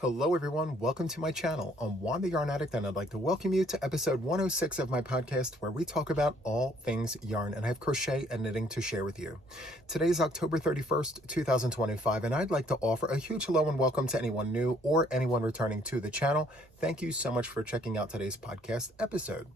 Hello everyone, welcome to my channel. I'm Juan the Yarn Addict and I'd like to welcome you to episode 106 of my podcast where we talk about all things yarn and I have crochet and knitting to share with you. Today is October 31st, 2025 and I'd like to offer a huge hello and welcome to anyone new or anyone returning to the channel. Thank you so much for checking out today's podcast episode.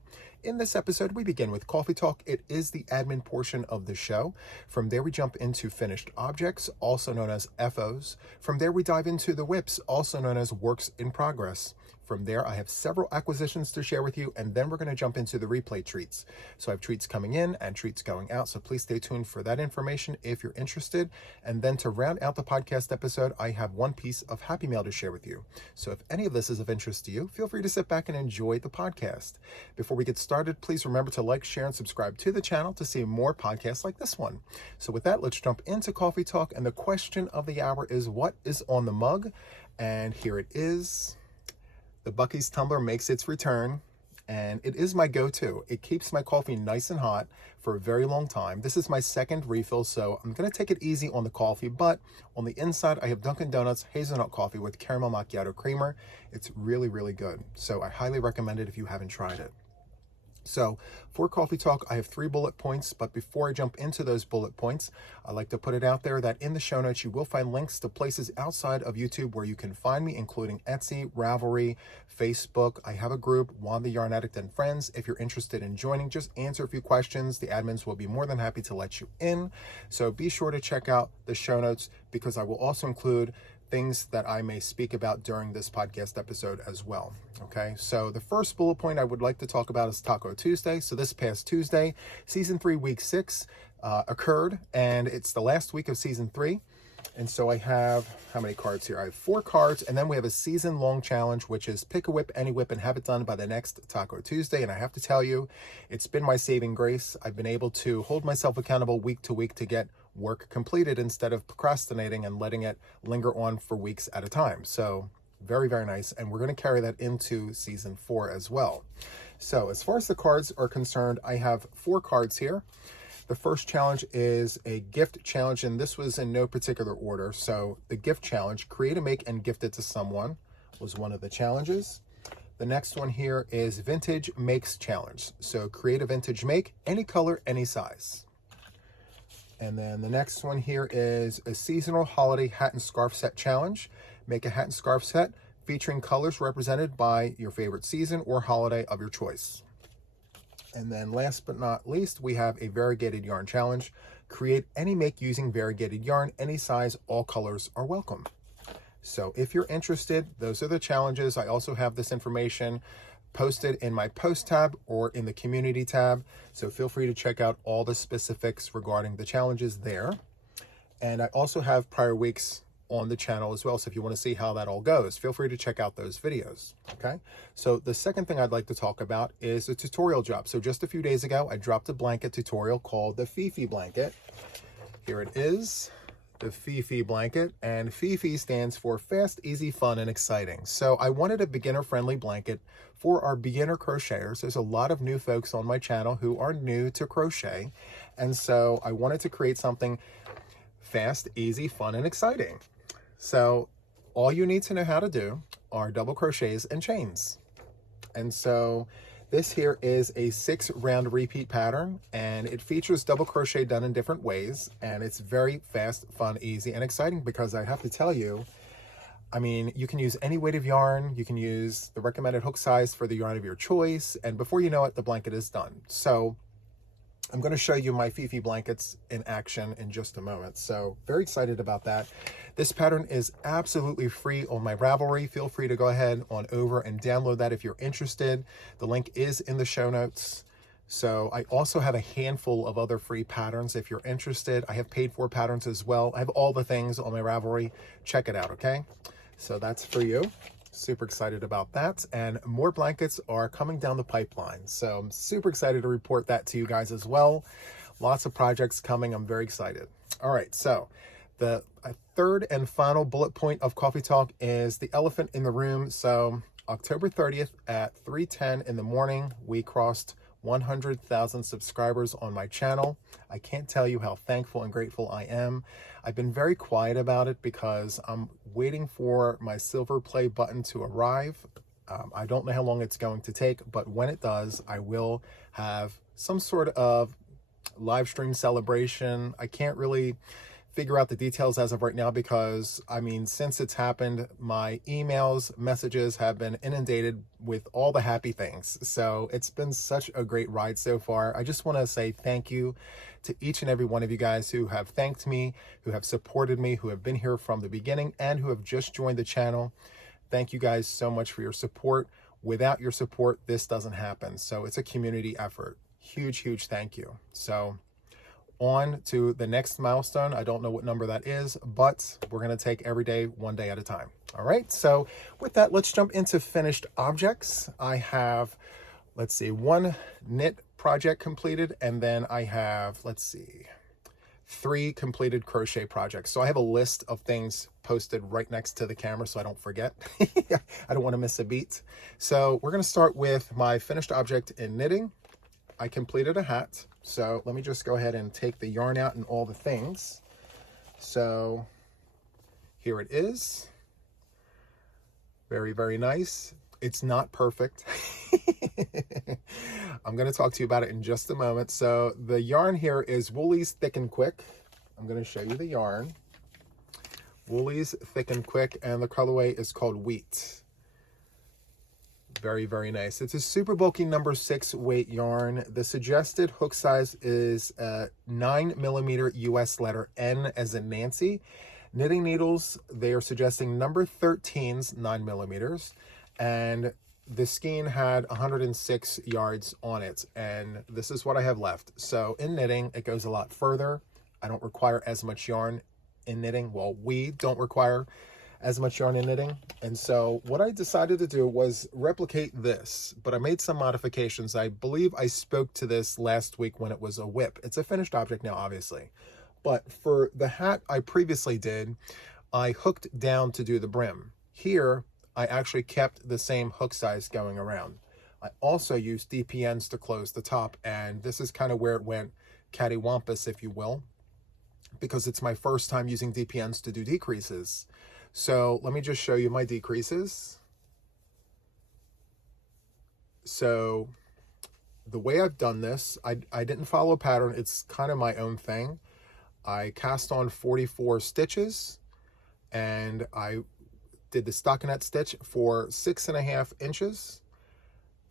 In this episode, we begin with Coffee Talk. It is the admin portion of the show. From there, we jump into finished objects, also known as FOs. From there, we dive into the WIPs, also known as works in progress. From there, I have several acquisitions to share with you, and then we're going to jump into the replay treats. So I have treats coming in and treats going out, so please stay tuned for that information if you're interested. And then to round out the podcast episode, I have one piece of Happy Mail to share with you. So if any of this is of interest to you, feel free to sit back and enjoy the podcast. Before we get started, please remember to like, share, and subscribe to the channel to see more podcasts like this one. So with that, let's jump into Coffee Talk, and the question of the hour is, what is on the mug? And here it is. The Buc-ee's tumbler makes its return, and it is my go-to. It keeps my coffee nice and hot for a very long time. This is my second refill, so I'm going to take it easy on the coffee, but on the inside, I have Dunkin' Donuts hazelnut coffee with caramel macchiato creamer. It's really, really good, so I highly recommend it if you haven't tried it. So for Coffee Talk, I have 3 bullet points, but before I jump into those bullet points, I'd like to put it out there that in the show notes, you will find links to places outside of YouTube where you can find me, including Etsy, Ravelry, Facebook. I have a group, Juan the Yarn Addict and Friends. If you're interested in joining, just answer a few questions. The admins will be more than happy to let you in. So be sure to check out the show notes because I will also include things that I may speak about during this podcast episode as well. Okay, so the first bullet point I would like to talk about is Taco Tuesday. So this past Tuesday, season 3, week 6 occurred, and it's the last week of season 3. And so I have, how many cards here? I have 4 cards, and then we have a season-long challenge, which is pick a whip, any whip, and have it done by the next Taco Tuesday. And I have to tell you, it's been my saving grace. I've been able to hold myself accountable week to week to get work completed instead of procrastinating and letting it linger on for weeks at a time. So very, very nice. And we're going to carry that into season 4 as well. So as far as the cards are concerned, I have 4 cards here. The first challenge is a gift challenge, and this was in no particular order. So the gift challenge, create a make and gift it to someone, was one of the challenges. The next one here is vintage makes challenge. So create a vintage make, any color, any size. And then the next one here is a seasonal holiday hat and scarf set challenge. Make a hat and scarf set featuring colors represented by your favorite season or holiday of your choice. And then last but not least, we have a variegated yarn challenge. Create any make using variegated yarn, any size, all colors are welcome. So if you're interested, those are the challenges. I also have this information posted in my post tab or in the community tab. So feel free to check out all the specifics regarding the challenges there. And I also have prior weeks on the channel as well. So if you want to see how that all goes, feel free to check out those videos. Okay. So the second thing I'd like to talk about is a tutorial drop. So just a few days ago, I dropped a blanket tutorial called the Fifi blanket. Here it is. The Fifi blanket, and Fifi stands for fast, easy, fun, and exciting. So I wanted a beginner-friendly blanket for our beginner crocheters. There's a lot of new folks on my channel who are new to crochet, and so I wanted to create something fast, easy, fun, and exciting. So all you need to know how to do are double crochets and chains. And so this here is a 6-round repeat pattern, and it features double crochet done in different ways, and it's very fast, fun, easy, and exciting because I have to tell you, I mean, you can use any weight of yarn, you can use the recommended hook size for the yarn of your choice, and before you know it, the blanket is done. So I'm going to show you my Fifi blankets in action in just a moment. So very excited about that. This pattern is absolutely free on my Ravelry. Feel free to go ahead on over and download that if you're interested. The link is in the show notes. So I also have a handful of other free patterns if you're interested. I have paid for patterns as well. I have all the things on my Ravelry. Check it out, okay? So that's for you. Super excited about that, and more blankets are coming down the pipeline, so I'm super excited to report that to you guys as well. Lots of projects coming. I'm very excited. All right, so the third and final bullet point of Coffee Talk is the elephant in the room. So October 30th at 3:10 in the morning, we crossed 100,000 subscribers on my channel. I can't tell you how thankful and grateful I am. I've been very quiet about it because I'm waiting for my silver play button to arrive. I don't know how long it's going to take, but when it does, I will have some sort of live stream celebration. I can't really figure out the details as of right now because, I mean, since it's happened, my emails, messages have been inundated with all the happy things. So it's been such a great ride so far. I just want to say thank you to each and every one of you guys who have thanked me, who have supported me, who have been here from the beginning, and who have just joined the channel. Thank you guys so much for your support. Without your support, this doesn't happen. So it's a community effort. Huge, huge thank you. So on to the next milestone. I don't know what number that is, but we're going to take every day, one day at a time. All right. So with that, let's jump into finished objects. I have, let's see, one knit project completed, and then I have, let's see, 3 completed crochet projects. So I have a list of things posted right next to the camera so I don't forget. I don't want to miss a beat. So we're going to start with my finished object in knitting. I completed a hat. So let me just go ahead and take the yarn out and all the things. So here it is. Very, very nice. It's not perfect. I'm going to talk to you about it in just a moment. So the yarn here is Woolies Thick and Quick. I'm going to show you the yarn. Woolies Thick and Quick, and the colorway is called Wheat. Very, very nice. It's a super bulky number 6 weight yarn. The suggested hook size is 9mm US letter N as in Nancy. Knitting needles, they are suggesting number 13's 9mm, and the skein had 106 yards on it, and this is what I have left. So in knitting, it goes a lot further. I don't require as much yarn in knitting. Well, we don't require as much yarn in knitting. And so what I decided to do was replicate this, but I made some modifications. I believe I spoke to this last week when it was a whip. It's a finished object now, obviously. But for the hat I previously did, I hooked down to do the brim. Here, I actually kept the same hook size going around. I also used DPNs to close the top, and this is kind of where it went cattywampus, if you will, because it's my first time using DPNs to do decreases. So let me just show you my decreases. So the way I've done this, I didn't follow a pattern. It's kind of my own thing. I cast on 44 stitches, and I did the stockinette stitch for 6.5 inches.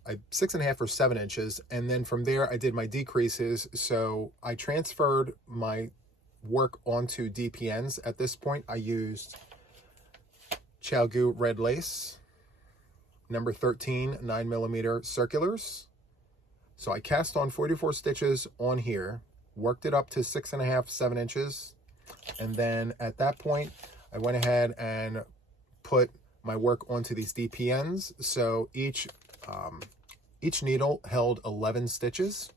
6.5 or 7 inches. And then from there, I did my decreases. So I transferred my work onto DPNs. At this point, I used Chalgu red lace, number 13 9mm circulars. So I cast on 44 stitches on here, worked it up to 6.5, 7 inches, and then at that point I went ahead and put my work onto these DPNs. So each needle held 11 stitches,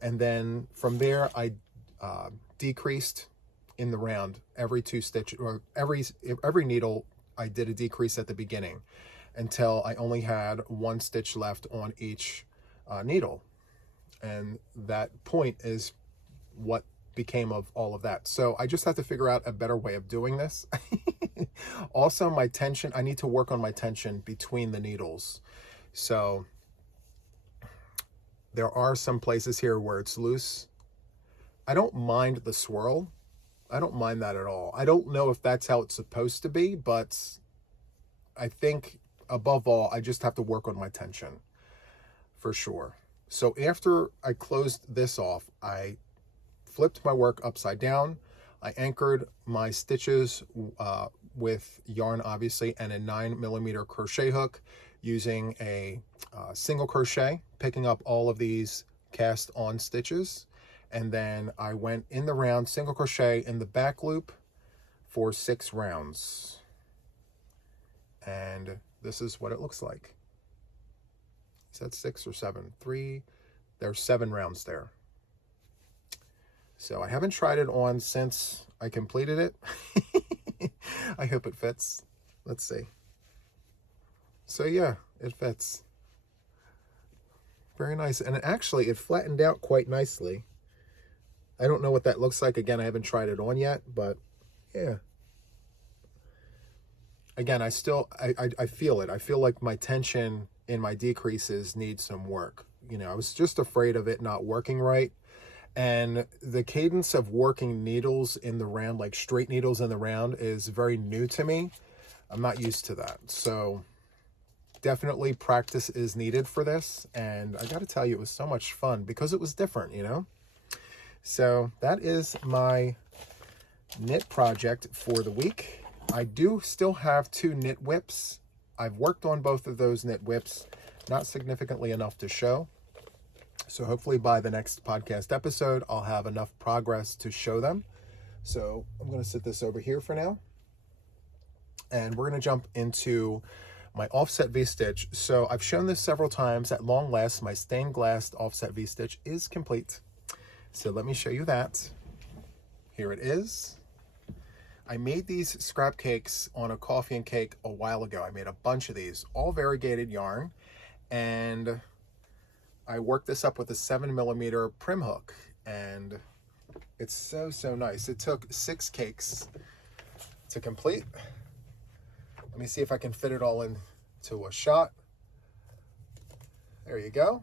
and then from there I decreased in the round every 2 stitches, or every needle I did a decrease at the beginning until I only had 1 stitch left on each needle. And that point is what became of all of that. So I just have to figure out a better way of doing this. Also, my tension, I need to work on my tension between the needles. So there are some places here where it's loose. I don't mind the swirl. I don't mind that at all. I don't know if that's how it's supposed to be, but I think above all, I just have to work on my tension for sure. So after I closed this off, I flipped my work upside down. I anchored my stitches with yarn, obviously, and a 9mm crochet hook using a single crochet, picking up all of these cast on stitches. And then I went in the round, single crochet in the back loop for 6 rounds. And this is what it looks like. Is that 6 or 7? 3. There's 7 rounds there. So I haven't tried it on since I completed it. I hope it fits. Let's see. So yeah, it fits. Very nice. And actually, it flattened out quite nicely. I don't know what that looks like. Again, I haven't tried it on yet, but yeah. Again, I feel it. I feel like my tension in my decreases need some work. You know, I was just afraid of it not working right. And the cadence of working needles in the round, like straight needles in the round, is very new to me. I'm not used to that. So definitely practice is needed for this. And I got to tell you, it was so much fun because it was different, you know? So that is my knit project for the week. I do still have 2 knit whips. I've worked on both of those knit whips, not significantly enough to show. So hopefully by the next podcast episode, I'll have enough progress to show them. So I'm going to sit this over here for now. And we're going to jump into my offset V-stitch. So I've shown this several times. At long last, my stained glass offset V-stitch is complete. So let me show you that. Here it is. I made these scrap cakes on a coffee and cake a while ago. I made a bunch of these, all variegated yarn, and I worked this up with a 7mm prim hook, and it's so nice. It took 6 cakes to complete. Let me see if I can fit it all into a shot. There you go.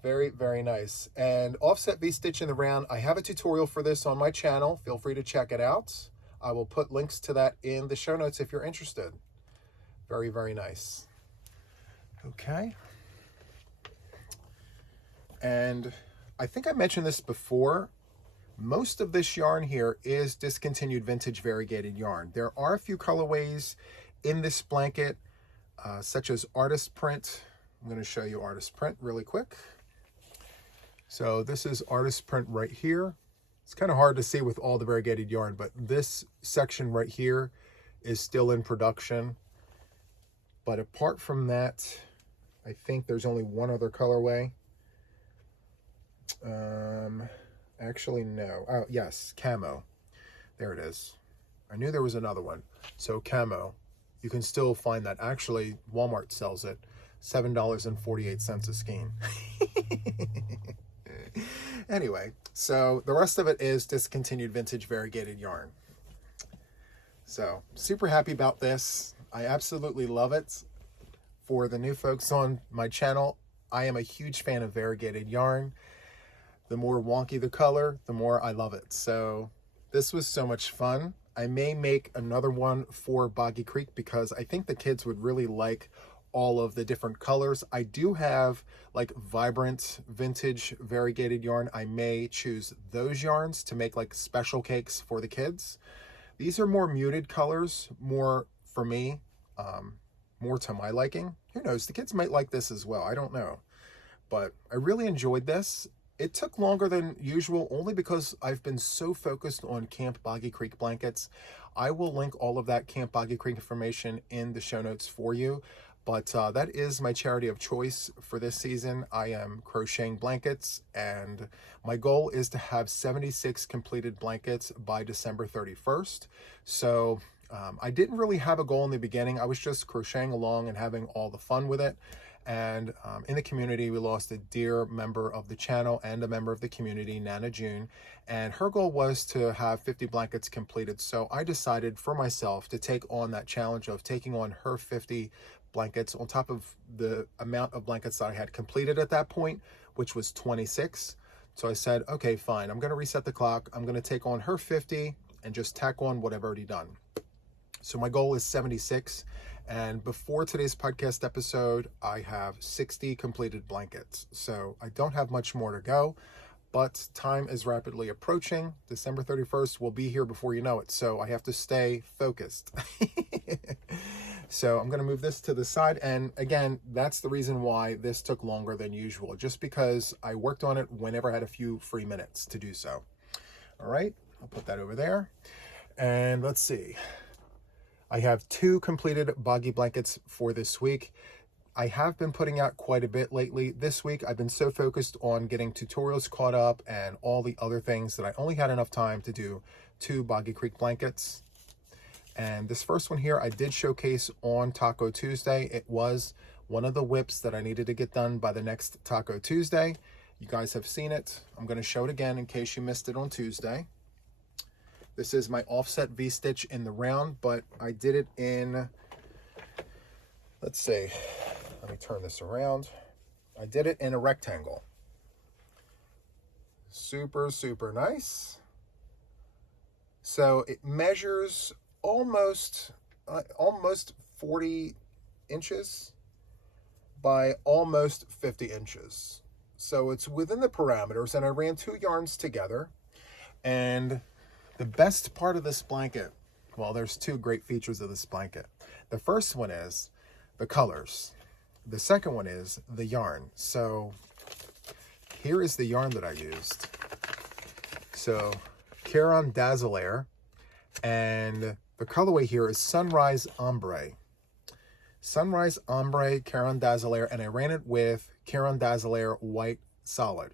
Very nice. And offset V-stitch in the round, I have a tutorial for this on my channel. Feel free to check it out. I will put links to that in the show notes if you're interested. Very nice. Okay. And I think I mentioned this before. Most of this yarn here is discontinued vintage variegated yarn. There are a few colorways in this blanket, such as artist print. I'm going to show you artist print really quick. So this is artist print right here. It's kind of hard to see with all the variegated yarn, but this section right here is still in production. But apart from that, I think there's only one other colorway. Actually, no. Oh, yes, camo. There it is. I knew there was another one. So camo, you can still find that. Actually, Walmart sells it. $7.48 a skein. Anyway, so the rest of it is discontinued vintage variegated yarn. So super happy about this. I absolutely love it. For the new folks on my channel, I am a huge fan of variegated yarn. The more wonky the color, the more I love it. So this was so much fun. I may make another one for Boggy Creek because I think the kids would really like all of the different colors. I do have like vibrant vintage variegated yarn. I may choose those yarns to make like special cakes for the kids. These are more muted colors, more for me, more to my liking. Who knows, the kids might like this as well. I don't know, but I really enjoyed this. It took longer than usual only because I've been so focused on Camp Boggy Creek blankets. I will link all of that Camp Boggy Creek information in the show notes for you. But that is my charity of choice for this season. I am crocheting blankets, and my goal is to have 76 completed blankets by December 31st. So I didn't really have a goal in the beginning. I was just crocheting along and having all the fun with it. And in the community, we lost a dear member of the channel and a member of the community, Nana June, and her goal was to have 50 blankets completed. So I decided for myself to take on that challenge of taking on her 50 blankets on top of the amount of blankets that I had completed at that point, which was 26. So I said, okay, fine. I'm going to reset the clock. I'm going to take on her 50 and just tack on what I've already done. So my goal is 76. And before today's podcast episode, I have 60 completed blankets. So I don't have much more to go, but time is rapidly approaching. December 31st will be here before you know it. So I have to stay focused. So I'm going to move this to the side. And again, that's the reason why this took longer than usual, just because I worked on it whenever I had a few free minutes to do so. All right, I'll put that over there. And let's see. I have 2 completed Boggy blankets for this week. I have been putting out quite a bit lately. This week, I've been so focused on getting tutorials caught up and all the other things that I only had enough time to do 2 Boggy Creek blankets. And this first one here, I did showcase on Taco Tuesday. It was one of the whips that I needed to get done by the next Taco Tuesday. You guys have seen it. I'm going to show it again in case you missed it on Tuesday. This is my offset V-stitch in the round, but I did it in, let's see, let me turn this around. I did it in a rectangle. Super, super nice. So it measures almost 40 inches by almost 50 inches. So it's within the parameters, and I ran 2 yarns together. And the best part of this blanket, well, there's 2 great features of this blanket. The first one is the colors. The second one is the yarn. So here is the yarn that I used. So Caron Dazzle, and the colorway here is Sunrise Ombre. Sunrise Ombre Caron Dazzle, and I ran it with Caron Dazzle White Solid.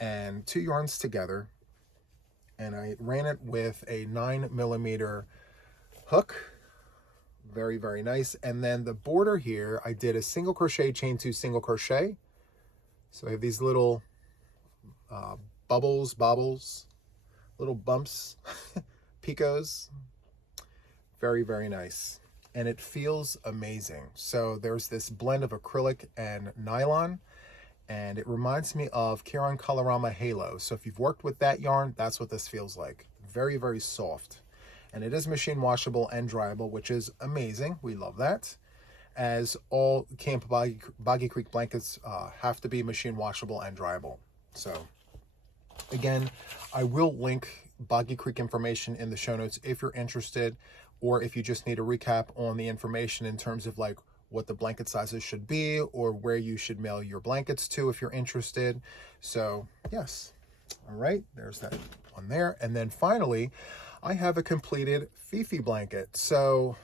And 2 yarns together. And I ran it with a 9mm hook. Very, very nice. And then the border here, I did a single crochet, chain 2 single crochet. So I have these little bobbles, little bumps, picots. Very, very nice. And it feels amazing. So there's this blend of acrylic and nylon, and it reminds me of Caron Colorama Halo. So if you've worked with that yarn, that's what this feels like. Very, very soft. And it is machine washable and dryable, which is amazing. We love that. As all Camp Boggy Creek blankets have to be machine washable and dryable. So again, I will link Boggy Creek information in the show notes if you're interested, or if you just need a recap on the information in terms of like what the blanket sizes should be, or where you should mail your blankets to if you're interested. So yes, all right, there's that one there. And then finally, I have a completed Fifi blanket. So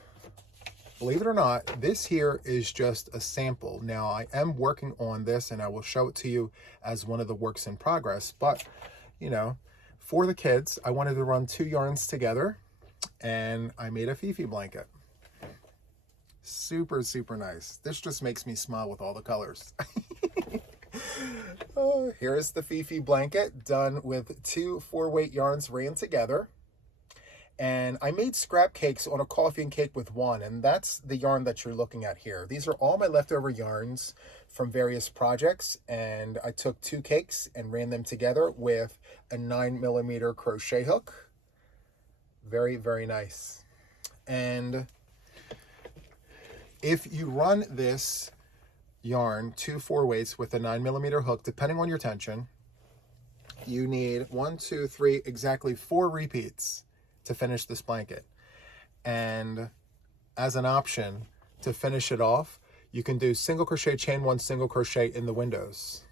believe it or not, this here is just a sample. Now I am working on this, and I will show it to you as one of the works in progress, but you know, for the kids, I wanted to run 2 yarns together, and I made a Fifi blanket. Super, super nice. This just makes me smile with all the colors. Oh, here's the Fifi blanket done with 2 4-weight yarns ran together. And I made scrap cakes on a coffee and cake with Juan, and that's the yarn that you're looking at here. These are all my leftover yarns from various projects, and I took 2 cakes and ran them together with a 9mm crochet hook. Very, very nice. And if you run this yarn 2 4-weights with a 9mm hook, depending on your tension, you need 1, 2, 3, exactly 4 repeats to finish this blanket. And as an option to finish it off, you can do single crochet, chain 1, single crochet in the windows,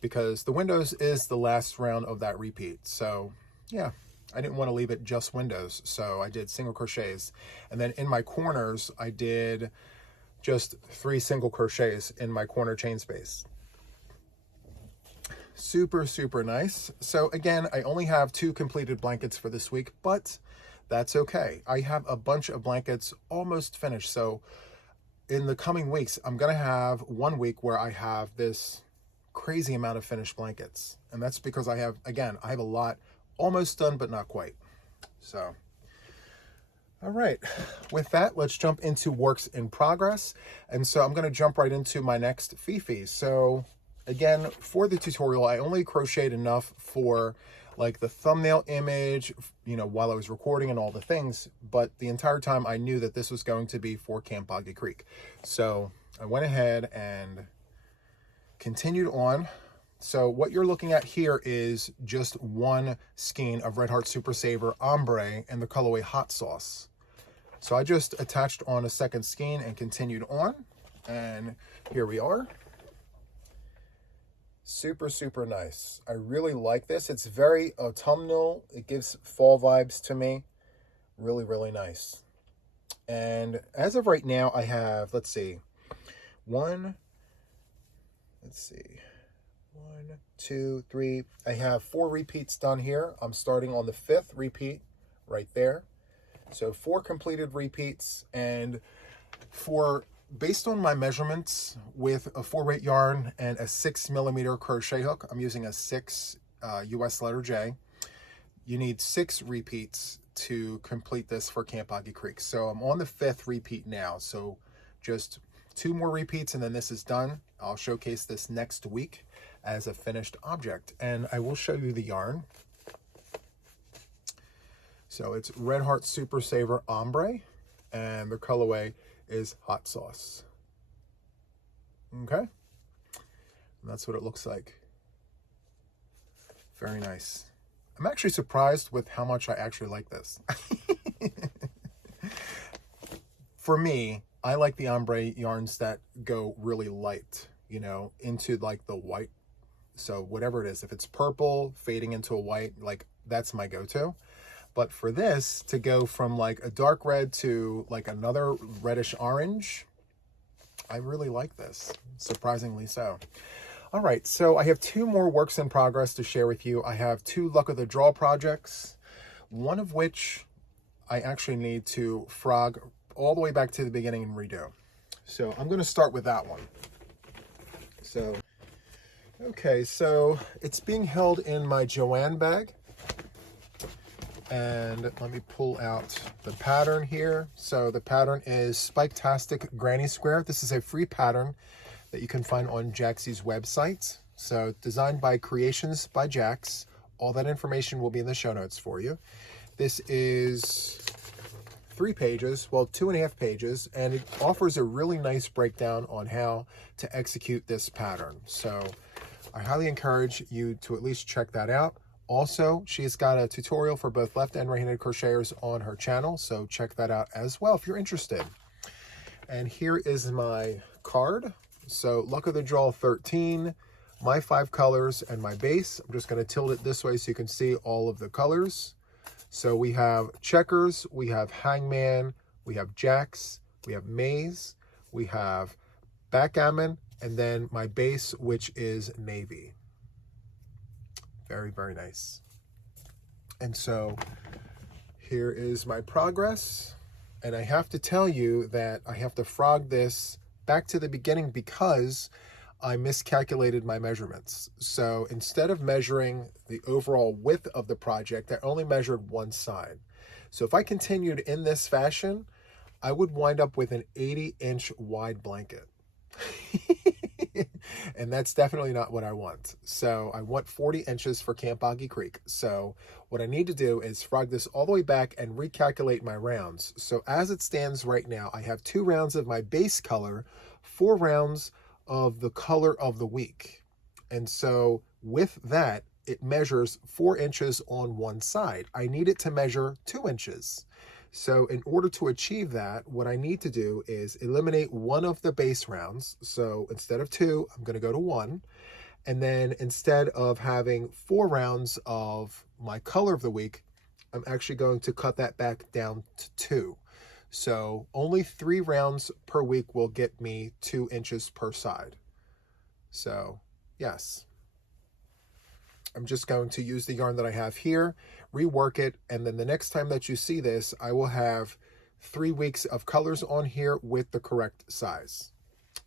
because the windows is the last round of that repeat. So yeah, I didn't want to leave it just windows, so I did single crochets. And then in my corners, I did just 3 single crochets in my corner chain space. Super, super nice. So again, I only have 2 completed blankets for this week, but that's okay. I have a bunch of blankets almost finished. So in the coming weeks, I'm going to have 1 week where I have this crazy amount of finished blankets. And that's because I have a lot almost done, but not quite. So, all right. With that, let's jump into works in progress. And so I'm going to jump right into my next Fifi. So again, for the tutorial, I only crocheted enough for like the thumbnail image, you know, while I was recording and all the things, but the entire time I knew that this was going to be for Camp Boggy Creek. So I went ahead and continued on. So what you're looking at here is just 1 skein of Red Heart Super Saver Ombre in the colorway Hot Sauce. So I just attached on a second skein and continued on, and here we are. Super, super nice. I really like this. It's very autumnal. It gives fall vibes to me. Really, really nice. And as of right now, I have, let's see, 1, 2, 3. I have 4 repeats done here. I'm starting on the 5th repeat right there. So 4 completed repeats. And for based on my measurements with a 4-weight yarn and a 6mm crochet hook, I'm using a 6 US letter J. You need 6 repeats to complete this for Camp Boggy Creek. So I'm on the 5th repeat now. So just 2 more repeats and then this is done. I'll showcase this next week as a finished object. And I will show you the yarn. So it's Red Heart Super Saver Ombre, and the colorway is Hot Sauce. Okay, and that's what it looks like. Very nice. I'm actually surprised with how much I actually like this. For me, I like the ombre yarns that go really light, you know, into like the white. So whatever it is, if it's purple fading into a white, like that's my go-to. But for this to go from like a dark red to like another reddish orange, I really like this, surprisingly so. All right, so I have 2 more works in progress to share with you. I have 2 Luck of the Draw projects, one of which I actually need to frog all the way back to the beginning and redo. So I'm gonna start with that one. So, okay, so it's being held in my Juan bag. And let me pull out the pattern here. So the pattern is Spike-tastic Granny Square. This is a free pattern that you can find on Jaxie's website. So designed by Creations by Jax. All that information will be in the show notes for you. This is 3 pages, well, 2.5 pages, and it offers a really nice breakdown on how to execute this pattern. So I highly encourage you to at least check that out. Also, she's got a tutorial for both left and right-handed crocheters on her channel, so check that out as well if you're interested. And here is my card. So Luck of the Draw 13, my 5 colors, and my base. I'm just going to tilt it this way so you can see all of the colors. So we have checkers, we have hangman, we have jacks, we have maze, we have backgammon, and then my base, which is navy. Very, very nice. And so here is my progress. And I have to tell you that I have to frog this back to the beginning because I miscalculated my measurements. So instead of measuring the overall width of the project, I only measured one side. So if I continued in this fashion, I would wind up with an 80-inch wide blanket. And that's definitely not what I want. So I want 40 inches for Camp Boggy Creek. So what I need to do is frog this all the way back and recalculate my rounds. So as it stands right now, I have 2 rounds of my base color, 4 rounds of the color of the week. And so with that, it measures 4 inches on one side. I need it to measure 2 inches. So in order to achieve that, what I need to do is eliminate one of the base rounds. So instead of 2, I'm going to go to 1. And then instead of having 4 rounds of my color of the week, I'm actually going to cut that back down to 2. So only 3 rounds per week will get me 2 inches per side. So yes. I'm just going to use the yarn that I have here, rework it, and then the next time that you see this, I will have 3 weeks of colors on here with the correct size.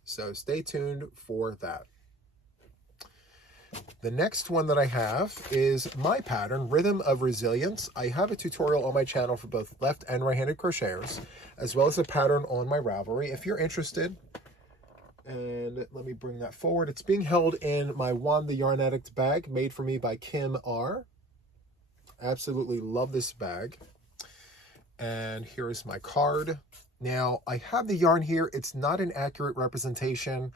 So stay tuned for that. The next one that I have is my pattern, Rhythm of Resilience. I have a tutorial on my channel for both left and right-handed crocheters, as well as a pattern on my Ravelry. If you're interested, and let me bring that forward. It's being held in my Juan the Yarn Addict bag, made for me by Kim R. Absolutely love this bag. And here is my card. Now, I have the yarn here. It's not an accurate representation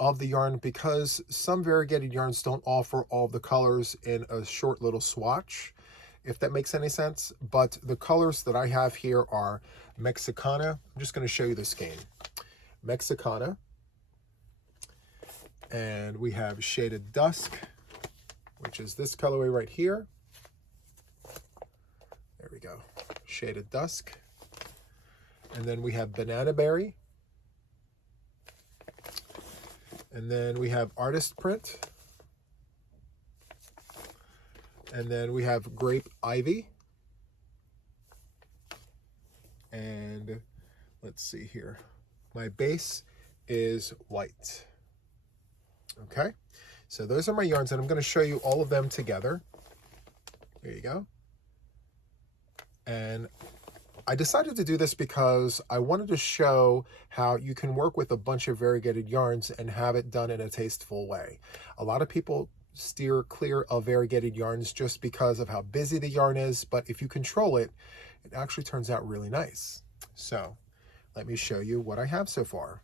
of the yarn because some variegated yarns don't offer all the colors in a short little swatch, if that makes any sense. But the colors that I have here are Mexicana. I'm just going to show you the skein. Mexicana. And we have Shaded Dusk, which is this colorway right here. There we go. Shaded Dusk. And then we have Banana Berry. And then we have Artist Print. And then we have Grape Ivy. And let's see here. My base is white. Okay, so those are my yarns, and I'm going to show you all of them together. There you go. And I decided to do this because I wanted to show how you can work with a bunch of variegated yarns and have it done in a tasteful way. A lot of people steer clear of variegated yarns just because of how busy the yarn is, but if you control it, it actually turns out really nice. So let me show you what I have so far.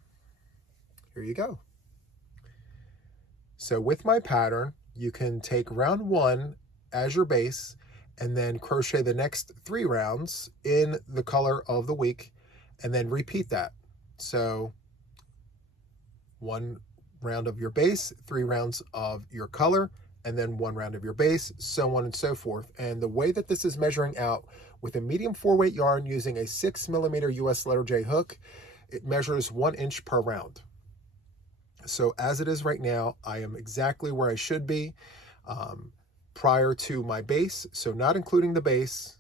Here you go. So with my pattern, you can take round 1 as your base and then crochet the next 3 rounds in the color of the week, and then repeat that. So 1 round of your base, 3 rounds of your color, and then 1 round of your base, so on and so forth. And the way that this is measuring out with a medium 4-weight yarn using a 6mm US letter J hook, it measures 1 inch per round. So as it is right now, I am exactly where I should be. Prior to my base, so not including the base,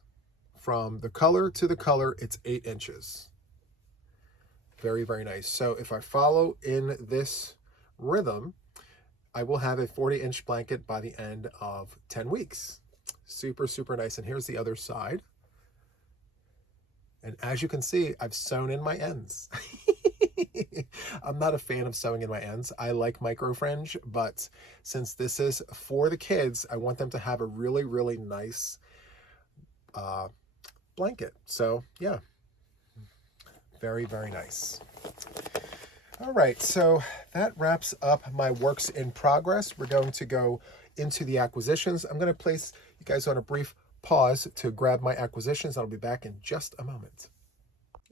from the color to the color, it's 8 inches. Very, very nice. So if I follow in this rhythm, I will have a 40-inch blanket by the end of 10 weeks. Super, super nice. And here's the other side. And as you can see, I've sewn in my ends. I'm not a fan of sewing in my ends. I like micro fringe, but since this is for the kids, I want them to have a really, really nice blanket. So yeah, very, very nice. All right, so that wraps up my works in progress. We're going to go into the acquisitions. I'm going to place you guys on a brief pause to grab my acquisitions. I'll be back in just a moment.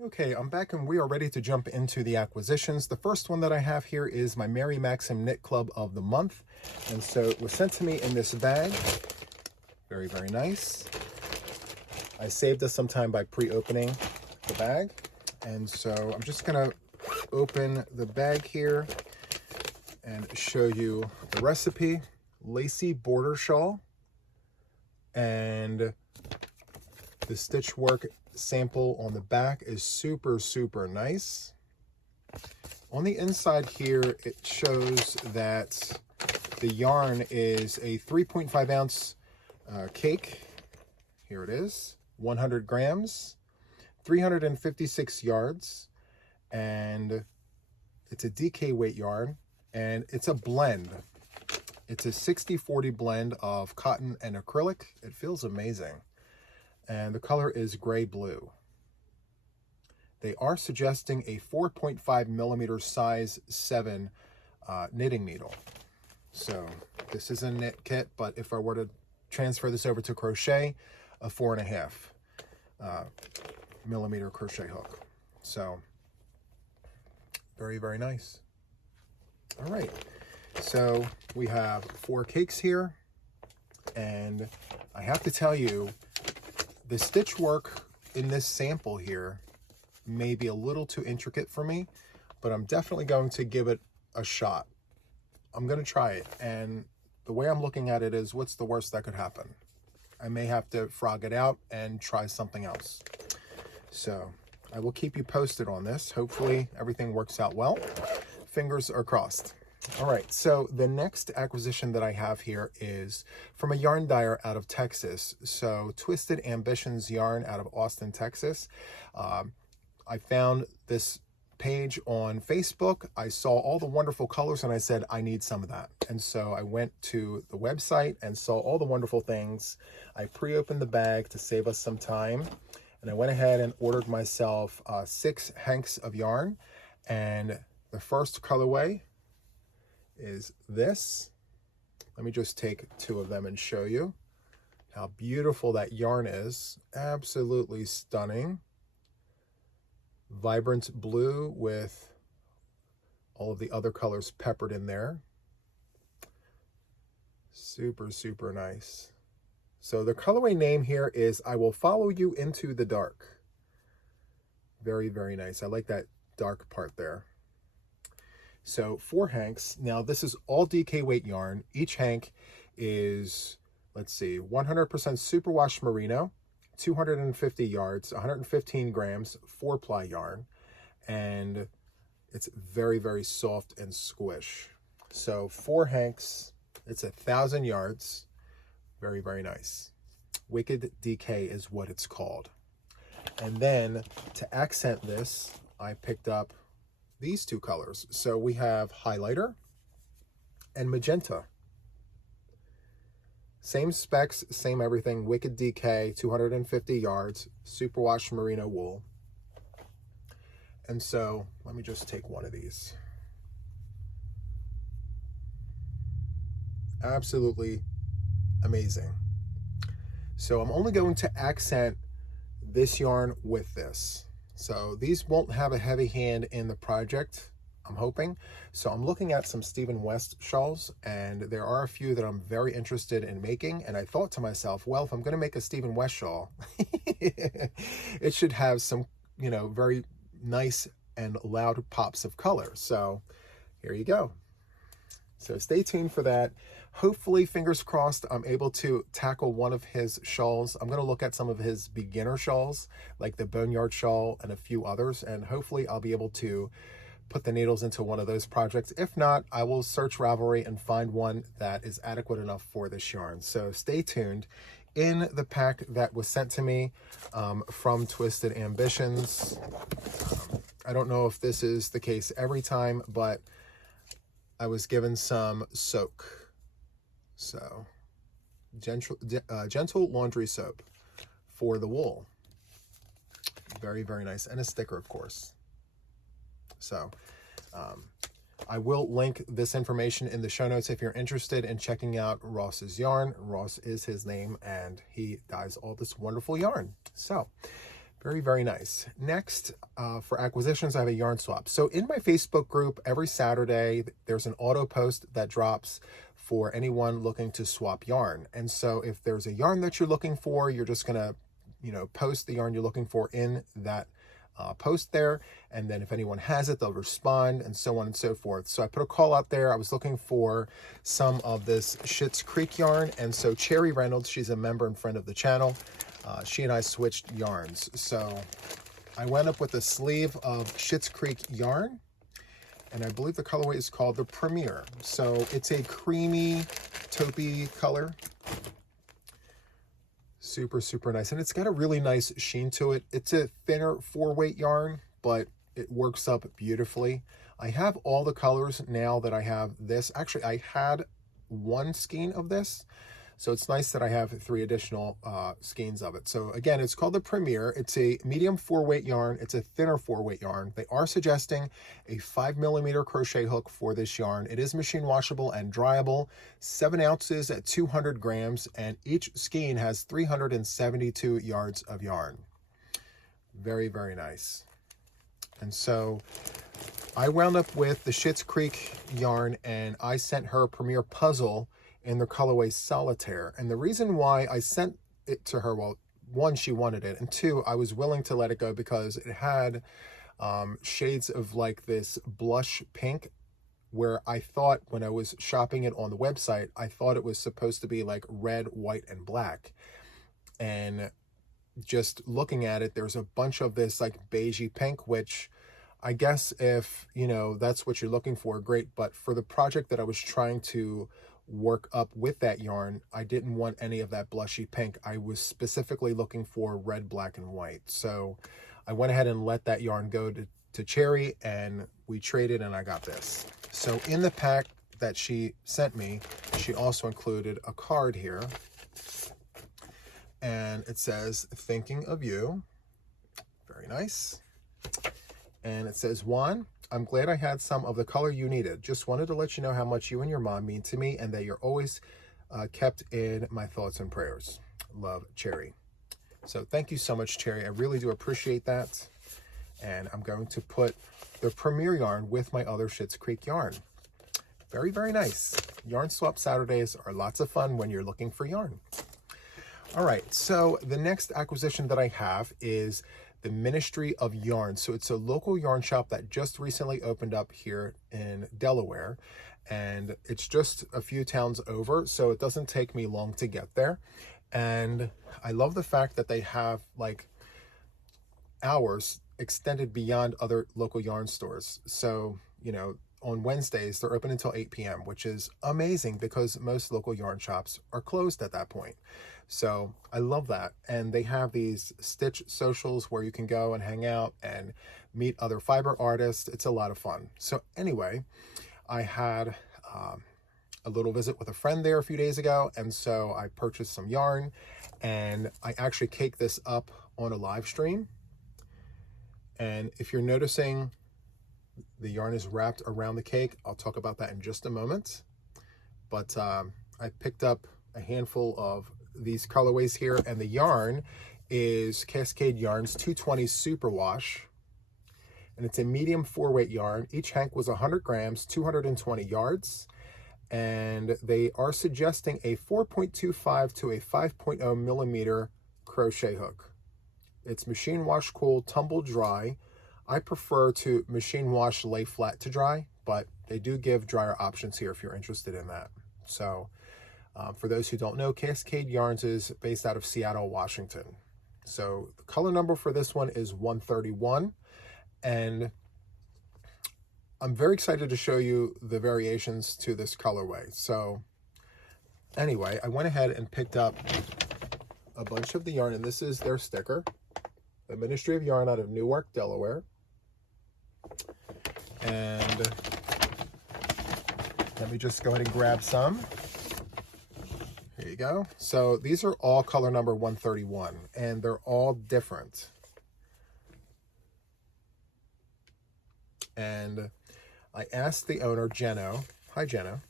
Okay, I'm back and we are ready to jump into the acquisitions. The first one that I have here is my Mary Maxim Knit Club of the month. And so it was sent to me in this bag. Very, very nice. I saved us some time by pre-opening the bag. And so I'm just gonna open the bag here and show you the recipe. Lacy border shawl and the stitch work sample on the back is super, super nice. On the inside here, it shows that the yarn is a 3.5 ounce cake. Here it is, 100 grams, 356 yards, and it's a DK weight yarn, and it's a blend. It's a 60-40 blend of cotton and acrylic. It feels amazing. And the color is gray blue. They are suggesting a 4.5mm size 7 knitting needle. So this is a knit kit, but if I were to transfer this over to crochet, a 4.5 millimeter crochet hook. So very, very nice. All right, so we have 4 cakes here, and I have to tell you, the stitch work in this sample here may be a little too intricate for me, but I'm definitely going to give it a shot. I'm going to try it, and the way I'm looking at it is, what's the worst that could happen? I may have to frog it out and try something else. So I will keep you posted on this. Hopefully everything works out well. Fingers are crossed. All right, so the next acquisition that I have here is from a yarn dyer out of Texas. So Twisted Ambitions yarn out of Austin, Texas. I found this page on Facebook. I saw all the wonderful colors and I said, I need some of that. And so I went to the website and saw all the wonderful things. I pre-opened the bag to save us some time. And I went ahead and ordered myself 6 hanks of yarn. And the first colorway is this. Let me just take 2 of them and show you how beautiful that yarn is. Absolutely stunning. Vibrant blue with all of the other colors peppered in there. Super, super nice. So the colorway name here is I Will Follow You Into the Dark. Very, very nice. I like that dark part there. So 4 hanks. Now this is all DK weight yarn. Each hank is, let's see, 100% superwash merino, 250 yards, 115 grams, 4-ply yarn. And It's very, very soft and squish. So 4 hanks, it's 1,000 yards. Very, very nice. Wicked DK is what it's called. And then to accent this, I picked up these 2 colors. So we have highlighter and magenta. Same specs, same everything. Wicked DK, 250 yards, superwash merino wool. And so let me just take one of these. Absolutely amazing. So I'm only going to accent this yarn with this. So these won't have a heavy hand in the project, I'm hoping. So I'm looking at some Stephen West shawls, and there are a few that I'm very interested in making. And I thought to myself, well, if I'm going to make a Stephen West shawl, it should have some, you know, very nice and loud pops of color. So here you go. So stay tuned for that. Hopefully, fingers crossed, I'm able to tackle one of his shawls. I'm going to look at some of his beginner shawls, like the Boneyard shawl and a few others, and hopefully I'll be able to put the needles into one of those projects. If not, I will search Ravelry and find one that is adequate enough for this yarn. So stay tuned. In the pack that was sent to me from Twisted Ambitions, I don't know if this is the case every time, but I was given some soak. So gentle laundry soap for the wool. Very, very nice. And a sticker, of course. So I will link this information in the show notes if you're interested in checking out Ross's yarn. Ross is his name, and he dyes all this wonderful yarn. So very, very nice. Next, for acquisitions, I have a yarn swap. So in my Facebook group, every Saturday, there's an auto post that drops for anyone looking to swap yarn. And so if there's a yarn that you're looking for, you're just gonna, you know, post the yarn you're looking for in that post there. And then if anyone has it, they'll respond, and so on and so forth. So I put a call out there. I was looking for some of this Schitt's Creek yarn. And so Cherry Reynolds, she's a member and friend of the channel. She and I switched yarns. So I went up with a sleeve of Schitt's Creek yarn, and I believe the colorway is called the Premier. So it's a creamy taupey color. Super, super nice. And it's got a really nice sheen to it. It's a thinner 4-weight yarn, but it works up beautifully. I have all the colors now that I have this. Actually, I had 1 skein of this. So it's nice that I have 3 additional skeins of it. So again, it's called the Premier. It's a medium 4-weight yarn. It's a thinner 4-weight yarn. They are suggesting a 5mm crochet hook for this yarn. It is machine washable and dryable. 7 ounces at 200 grams, and each skein has 372 yards of yarn. Very, very nice. And so I wound up with the Schitt's Creek yarn, and I sent her a Premier Puzzle in the colorway Solitaire. And the reason why I sent it to her, well, 1, she wanted it, and 2, I was willing to let it go because it had shades of like this blush pink, where I thought when I was shopping it on the website, I thought it was supposed to be like red, white, and black. And just looking at it, there's a bunch of this like beigey pink, which I guess if, you know, that's what you're looking for, great. But for the project that I was trying to work up with that yarn, I didn't want any of that blushy pink. I was specifically looking for red, black, and white. So I went ahead and let that yarn go to Cherry, and we traded, and I got this. So in the pack that she sent me, she also included a card here, and it says, "Thinking of you." Very nice. And it says, "Juan, I'm glad I had some of the color you needed. Just wanted to let you know how much you and your mom mean to me, and that you're always kept in my thoughts and prayers. Love, Cherry." So thank you so much, Cherry. I really do appreciate that. And I'm going to put the Premier yarn with my other Schitt's Creek yarn. Very, very nice. Yarn swap Saturdays are lots of fun when you're looking for yarn. All right, so the next acquisition that I have is the Ministry of Yarn. So it's a local yarn shop that just recently opened up here in Delaware, and it's just a few towns over, so it doesn't take me long to get there. And I love the fact that they have like hours extended beyond other local yarn stores. So, you know, on Wednesdays, they're open until 8 p.m., which is amazing because most local yarn shops are closed at that point. So I love that. And they have these stitch socials where you can go and hang out and meet other fiber artists. It's a lot of fun. So anyway, I had a little visit with a friend there a few days ago. And so I purchased some yarn, and I actually caked this up on a live stream. And if you're noticing, the yarn is wrapped around the cake. I'll talk about that in just a moment. But I picked up a handful of these colorways here, and the yarn is Cascade Yarns 220 Superwash. And it's a medium 4-weight yarn. Each hank was 100 grams, 220 yards. And they are suggesting a 4.25 to a 5.0 millimeter crochet hook. It's machine wash cool, tumble dry. I prefer to machine wash, lay flat to dry, but they do give dryer options here if you're interested in that. So for those who don't know, Cascade Yarns is based out of Seattle, Washington. So the color number for this one is 131. And I'm very excited to show you the variations to this colorway. So anyway, I went ahead and picked up a bunch of the yarn, and this is their sticker, the Ministry of Yarn out of Newark, Delaware. And let me just go ahead and grab some. Here you go. So these are all color number 131, and they're all different. And I asked the owner, Jenno, hi Jenno,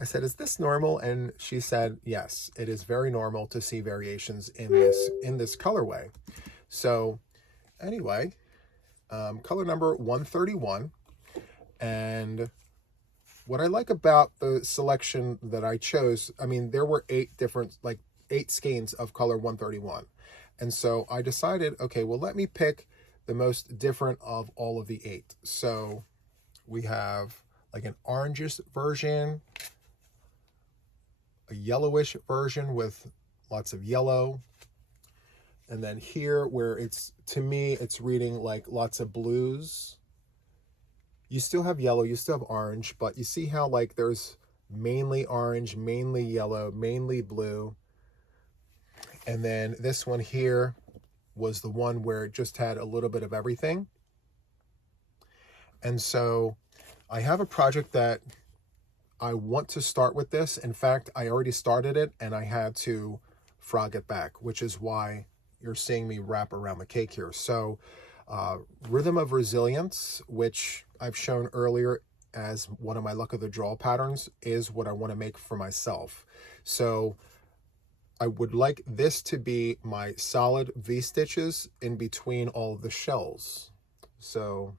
I said, is this normal? And she said, yes, it is very normal to see variations in this colorway. So anyway, color number 131. And what I like about the selection that I chose, I mean, there were 8 skeins of color 131. And so I decided, okay, well, let me pick the most different of all of the 8. So we have like an orangish version, a yellowish version with lots of yellow. And then here where it's, to me, it's reading like lots of blues. You still have yellow, you still have orange, but you see how like there's mainly orange, mainly yellow, mainly blue. And then this one here was the one where it just had a little bit of everything. And so I have a project that I want to start with this. In fact, I already started it and I had to frog it back, which is why you're seeing me wrap around the cake here. So Rhythm of Resilience, which I've shown earlier as one of my luck of the draw patterns, is what I want to make for myself. So I would like this to be my solid V-stitches in between all of the shells. So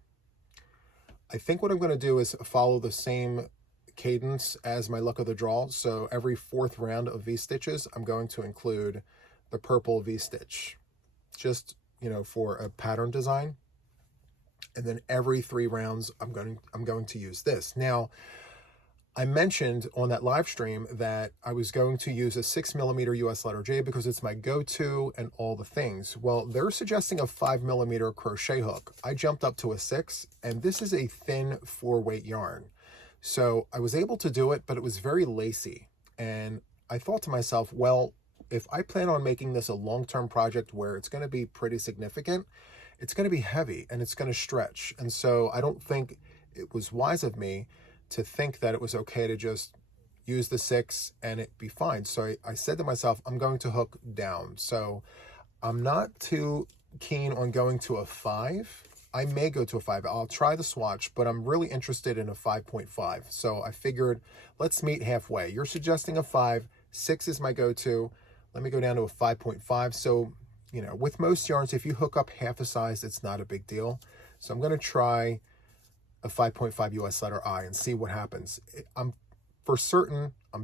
I think what I'm going to do is follow the same cadence as my luck of the draw. So every 4th round of V-stitches, I'm going to include the purple V-stitch, just, you know, for a pattern design. And then every 3 rounds, I'm going to use this. Now, I mentioned on that live stream that I was going to use a 6mm US letter J because it's my go-to and all the things. Well, they're suggesting a 5mm crochet hook. I jumped up to a 6, and this is a thin 4-weight yarn. So I was able to do it, but it was very lacy. And I thought to myself, well, if I plan on making this a long-term project where it's going to be pretty significant, it's going to be heavy and it's going to stretch. And so I don't think it was wise of me to think that it was okay to just use the 6 and it be fine. So I said to myself, I'm going to hook down. So I'm not too keen on going to a 5. I may go to a 5. I'll try the swatch, but I'm really interested in a 5.5. So I figured, let's meet halfway. You're suggesting a 5. 6 is my go-to. Let me go down to a 5.5. So, you know, with most yarns, if you hook up half a size, it's not a big deal. So I'm going to try a 5.5 US letter I and see what happens. I'm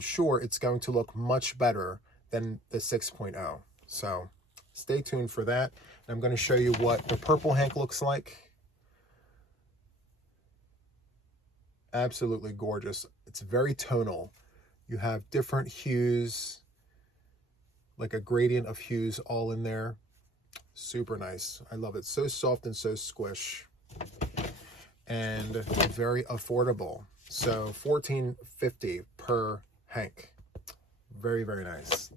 sure it's going to look much better than the 6.0. So stay tuned for that. And I'm going to show you what the purple hank looks like. Absolutely gorgeous. It's very tonal. You have different hues, like a gradient of hues all in there. Super nice. I love it. So soft and so squish. And very affordable. So $14.50 per hank. Very, very nice.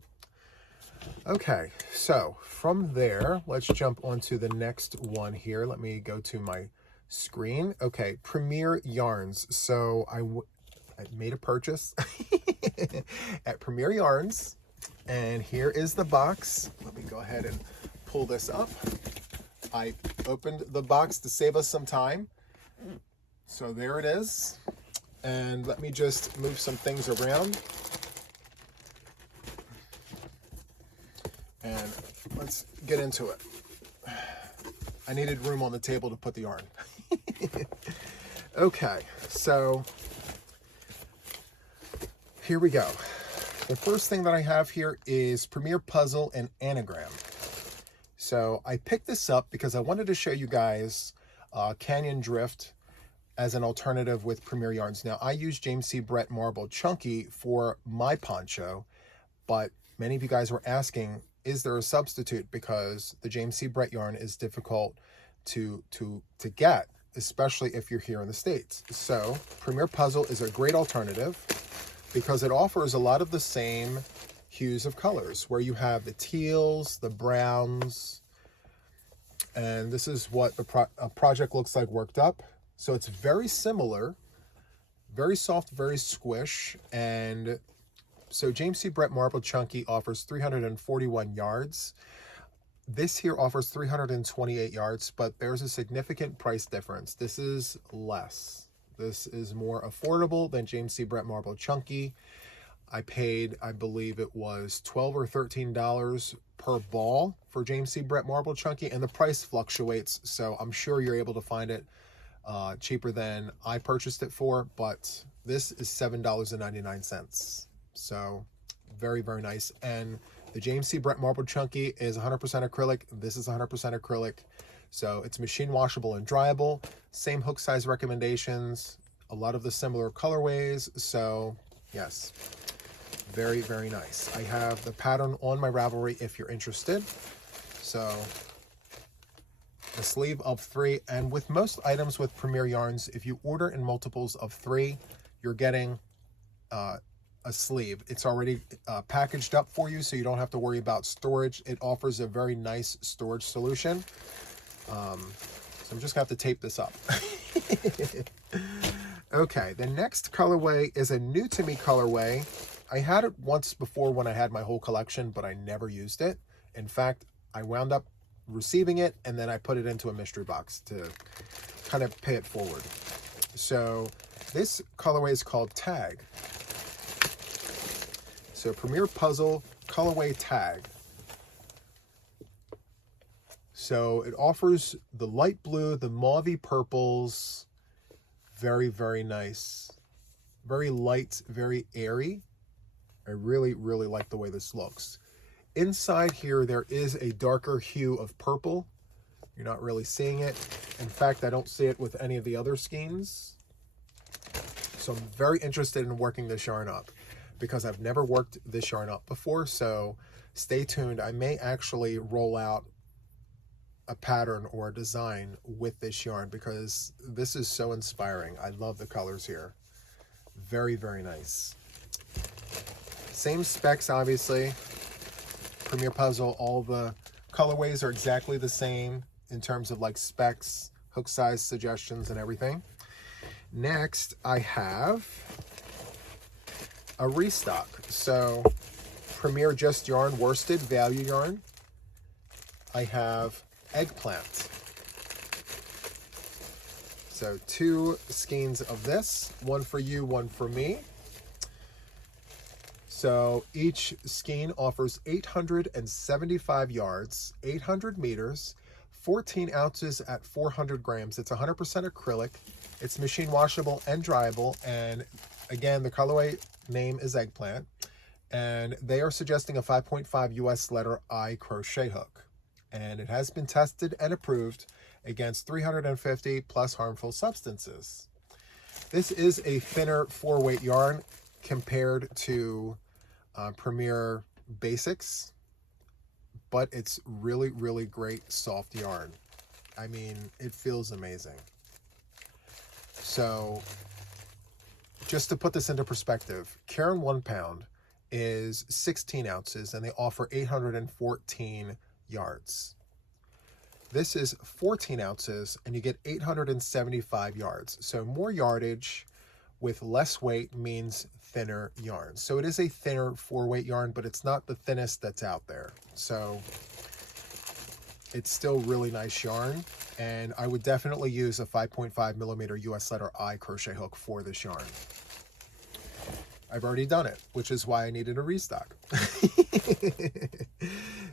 Okay, so from there, let's jump onto the next one here. Let me go to my screen. Okay, Premier Yarns. So I made a purchase at Premier Yarns, and here is the box. Let me go ahead and pull this up. I opened the box to save us some time. So there it is. And let me just move some things around. And let's get into it. I needed room on the table to put the yarn. Okay, so here we go. The first thing that I have here is Premier Puzzle and Anagram. So I picked this up because I wanted to show you guys Canyon Drift as an alternative with Premier Yarns. Now, I use James C. Brett Marble Chunky for my poncho, but many of you guys were asking, is there a substitute? Because the James C. Brett yarn is difficult to get, especially if you're here in the States. So Premier Puzzle is a great alternative because it offers a lot of the same hues of colors, where you have the teals, the browns, and this is what the project looks like worked up. So it's very similar, very soft, very squish. And so James C. Brett Marble Chunky offers 341 yards. This here offers 328 yards, but there's a significant price difference. This is less. This is more affordable than James C. Brett Marble Chunky. I paid, I believe it was $12 or $13 per ball for James C. Brett Marble Chunky, and the price fluctuates, so I'm sure you're able to find it cheaper than I purchased it for, but this is $7.99. So very, very nice. And the James C. Brett Marble Chunky is 100% acrylic. This is 100% acrylic. So it's machine washable and dryable. Same hook size recommendations, a lot of the similar colorways. So yes, very, very nice. I have the pattern on my Ravelry if you're interested. So a sleeve of 3, and with most items with Premier Yarns, if you order in multiples of 3, you're getting a sleeve. It's already packaged up for you, so you don't have to worry about storage. It offers a very nice storage solution. So I'm just gonna have to tape this up. Okay, the next colorway is a new to me colorway. I had it once before when I had my whole collection, but I never used it. In fact, I wound up receiving it, and then I put it into a mystery box to kind of pay it forward. So this colorway is called Tag. So Premier Puzzle colorway Tag. So it offers the light blue, the mauvey purples. Very, very nice. Very light, very airy. I really, really like the way this looks. Inside here, there is a darker hue of purple. You're not really seeing it. In fact, I don't see it with any of the other skeins. So I'm very interested in working this yarn up because I've never worked this yarn up before. So stay tuned. I may actually roll out a pattern or a design with this yarn because this is so inspiring. I love the colors here. Very, very nice. Same specs, obviously. Premier Puzzle, all the colorways are exactly the same in terms of like specs, hook size suggestions, and everything. Next, I have a restock. So Premier Just Yarn Worsted Value Yarn. I have Eggplant. So 2 skeins of this, one for you, one for me. So each skein offers 875 yards, 800 meters, 14 ounces at 400 grams. It's 100% acrylic. It's machine washable and dryable. And again, the colorway name is Eggplant. And they are suggesting a 5.5 US letter I crochet hook. And it has been tested and approved against 350 plus harmful substances. This is a thinner 4-weight yarn compared to Premier Basics, but it's really, really great soft yarn. I mean, it feels amazing. So just to put this into perspective, Caron 1 pound is 16 ounces and they offer 814 yards. This is 14 ounces and you get 875 yards. So more yardage with less weight means thinner yarn. So it is a thinner 4-weight yarn, but it's not the thinnest that's out there. So it's still really nice yarn. And I would definitely use a 5.5 millimeter US letter I crochet hook for this yarn. I've already done it, which is why I needed a restock.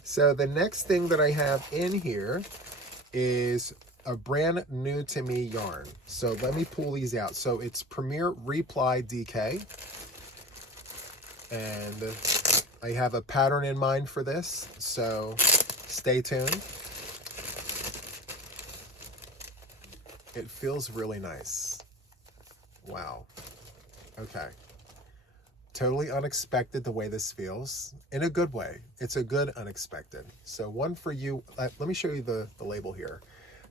So the next thing that I have in here is a brand new to me yarn. So let me pull these out. So it's Premier Reply DK. And I have a pattern in mind for this, so stay tuned. It feels really nice. Wow. Okay. Totally unexpected the way this feels, in a good way. It's a good unexpected. So one for you, let me show you the label here.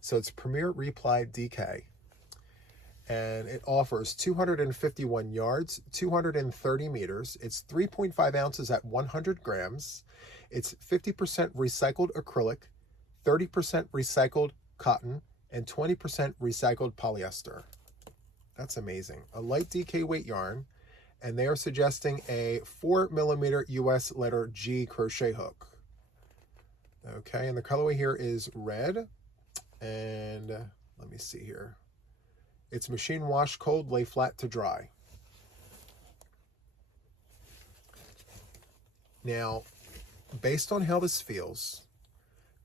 So it's Premier Reply DK, and it offers 251 yards, 230 meters. It's 3.5 ounces at 100 grams. It's 50% recycled acrylic, 30% recycled cotton, and 20% recycled polyester. That's amazing. A light DK weight yarn, and they are suggesting a 4 millimeter US letter G crochet hook. Okay, and the colorway here is red, and let me see here. It's machine wash cold, lay flat to dry. Now, based on how this feels,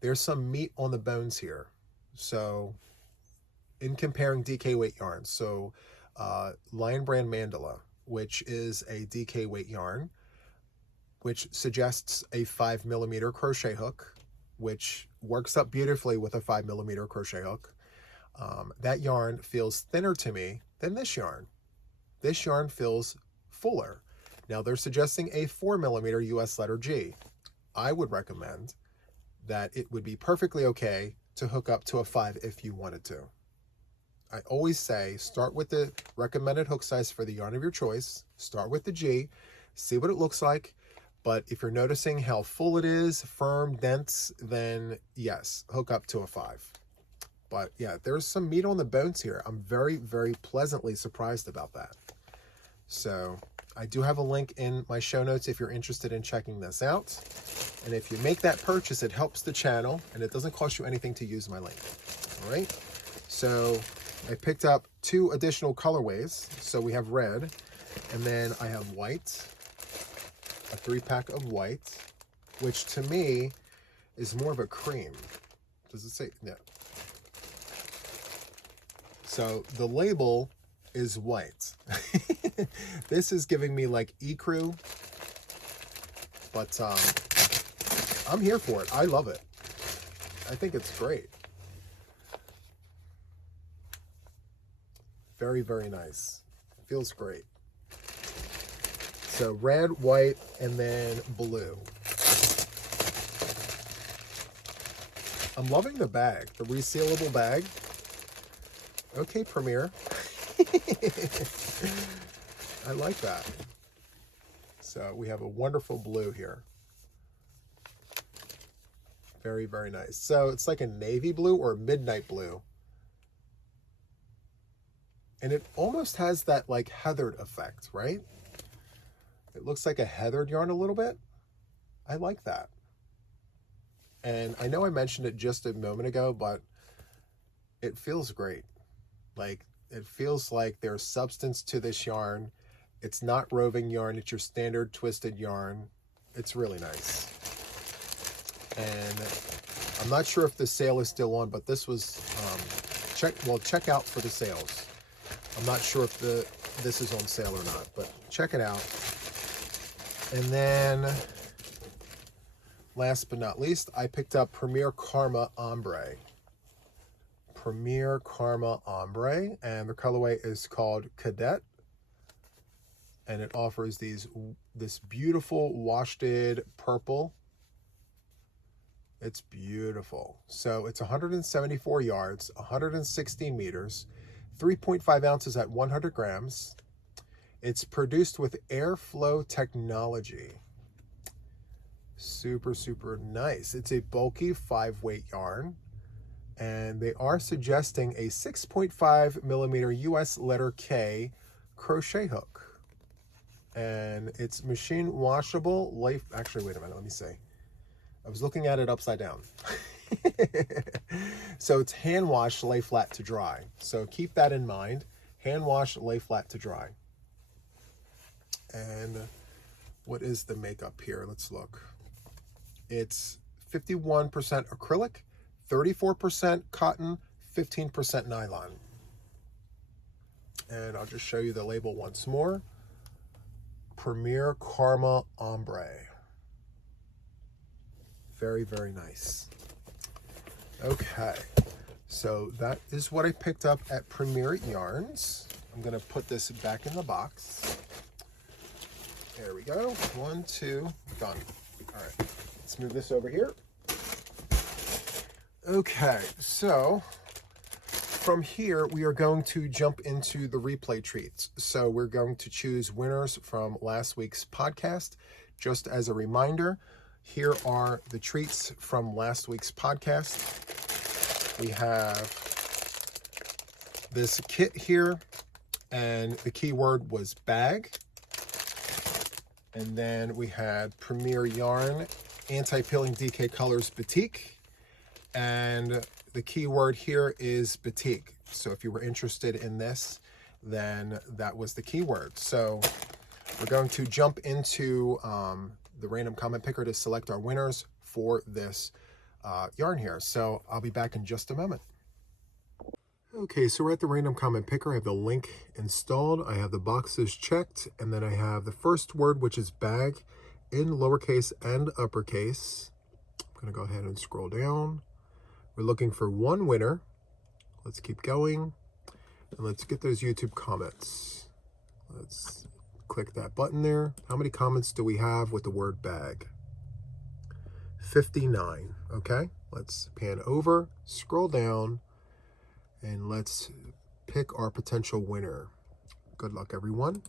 there's some meat on the bones here. So in comparing DK weight yarns, so Lion Brand Mandala, which is a DK weight yarn, which suggests a 5 millimeter crochet hook, which works up beautifully with a 5 millimeter crochet hook. That yarn feels thinner to me than this yarn. This yarn feels fuller. Now they're suggesting a 4 millimeter US letter G. I would recommend that it would be perfectly okay to hook up to a 5 if you wanted to. I always say start with the recommended hook size for the yarn of your choice. Start with the G, see what it looks like. But if you're noticing how full it is, firm, dense, then yes, hook up to a 5. But yeah, there's some meat on the bones here. I'm very, very pleasantly surprised about that. So I do have a link in my show notes if you're interested in checking this out. And if you make that purchase, it helps the channel and it doesn't cost you anything to use my link. All right. So I picked up 2 additional colorways. So we have red, and then I have white, a 3-pack of white, which to me is more of a cream. Does it say? No. So the label is white. This is giving me like ecru, but I'm here for it. I love it. I think it's great. Very, very nice. Feels great. So red, white, and then blue. I'm loving the bag, the resealable bag. Okay, Premier. I like that. So we have a wonderful blue here. Very, very nice. So it's like a navy blue or midnight blue. And it almost has that like heathered effect, right? It looks like a heathered yarn a little bit. I like that. And I know I mentioned it just a moment ago, but it feels great. Like, it feels like there's substance to this yarn. It's not roving yarn. It's your standard twisted yarn. It's really nice. And I'm not sure if the sale is still on, but this was, check out for the sales. I'm not sure if this is on sale or not, but check it out. And then, last but not least, I picked up Premier Karma Ombre. Premier Karma Ombre, and the colorway is called Cadet. And it offers this beautiful washted purple It's beautiful. So it's 174 yards, 116 meters, 3.5 ounces at 100 grams. It's produced with airflow technology. Super, super nice. It's a bulky 5-weight yarn, and they are suggesting a 6.5 millimeter US letter K crochet hook. And it's machine washable. Actually, wait a minute, let me see. I was looking at it upside down. So it's hand wash, lay flat to dry. So keep that in mind. Hand wash, lay flat to dry. And what is the makeup here? Let's look. It's 51% acrylic, 34% cotton, 15% nylon. And I'll just show you the label once more. Premier Karma Ombre. Very, very nice. Okay, so that is what I picked up at Premier Yarns. I'm gonna put this back in the box. There we go. 1, 2, done. All right, let's move this over here. Okay, so from here, we are going to jump into the replay treats. So we're going to choose winners from last week's podcast. Just as a reminder, here are the treats from last week's podcast. We have this kit here, and the keyword was bag. And then we had Premier Yarn Anti-Peeling DK Colors Batik. And the keyword here is batik. So if you were interested in this, then that was the keyword. So we're going to jump into the random comment picker to select our winners for this yarn here. So I'll be back in just a moment. Okay, so we're at the random comment picker. I have the link installed. I have the boxes checked. And then I have the first word, which is bag, in lowercase and uppercase. I'm going to go ahead and scroll down. We're looking for one winner. Let's keep going. And let's get those YouTube comments. Let's click that button there. How many comments do we have with the word bag? 59. Okay, let's pan over, scroll down, and let's pick our potential winner. Good luck, everyone.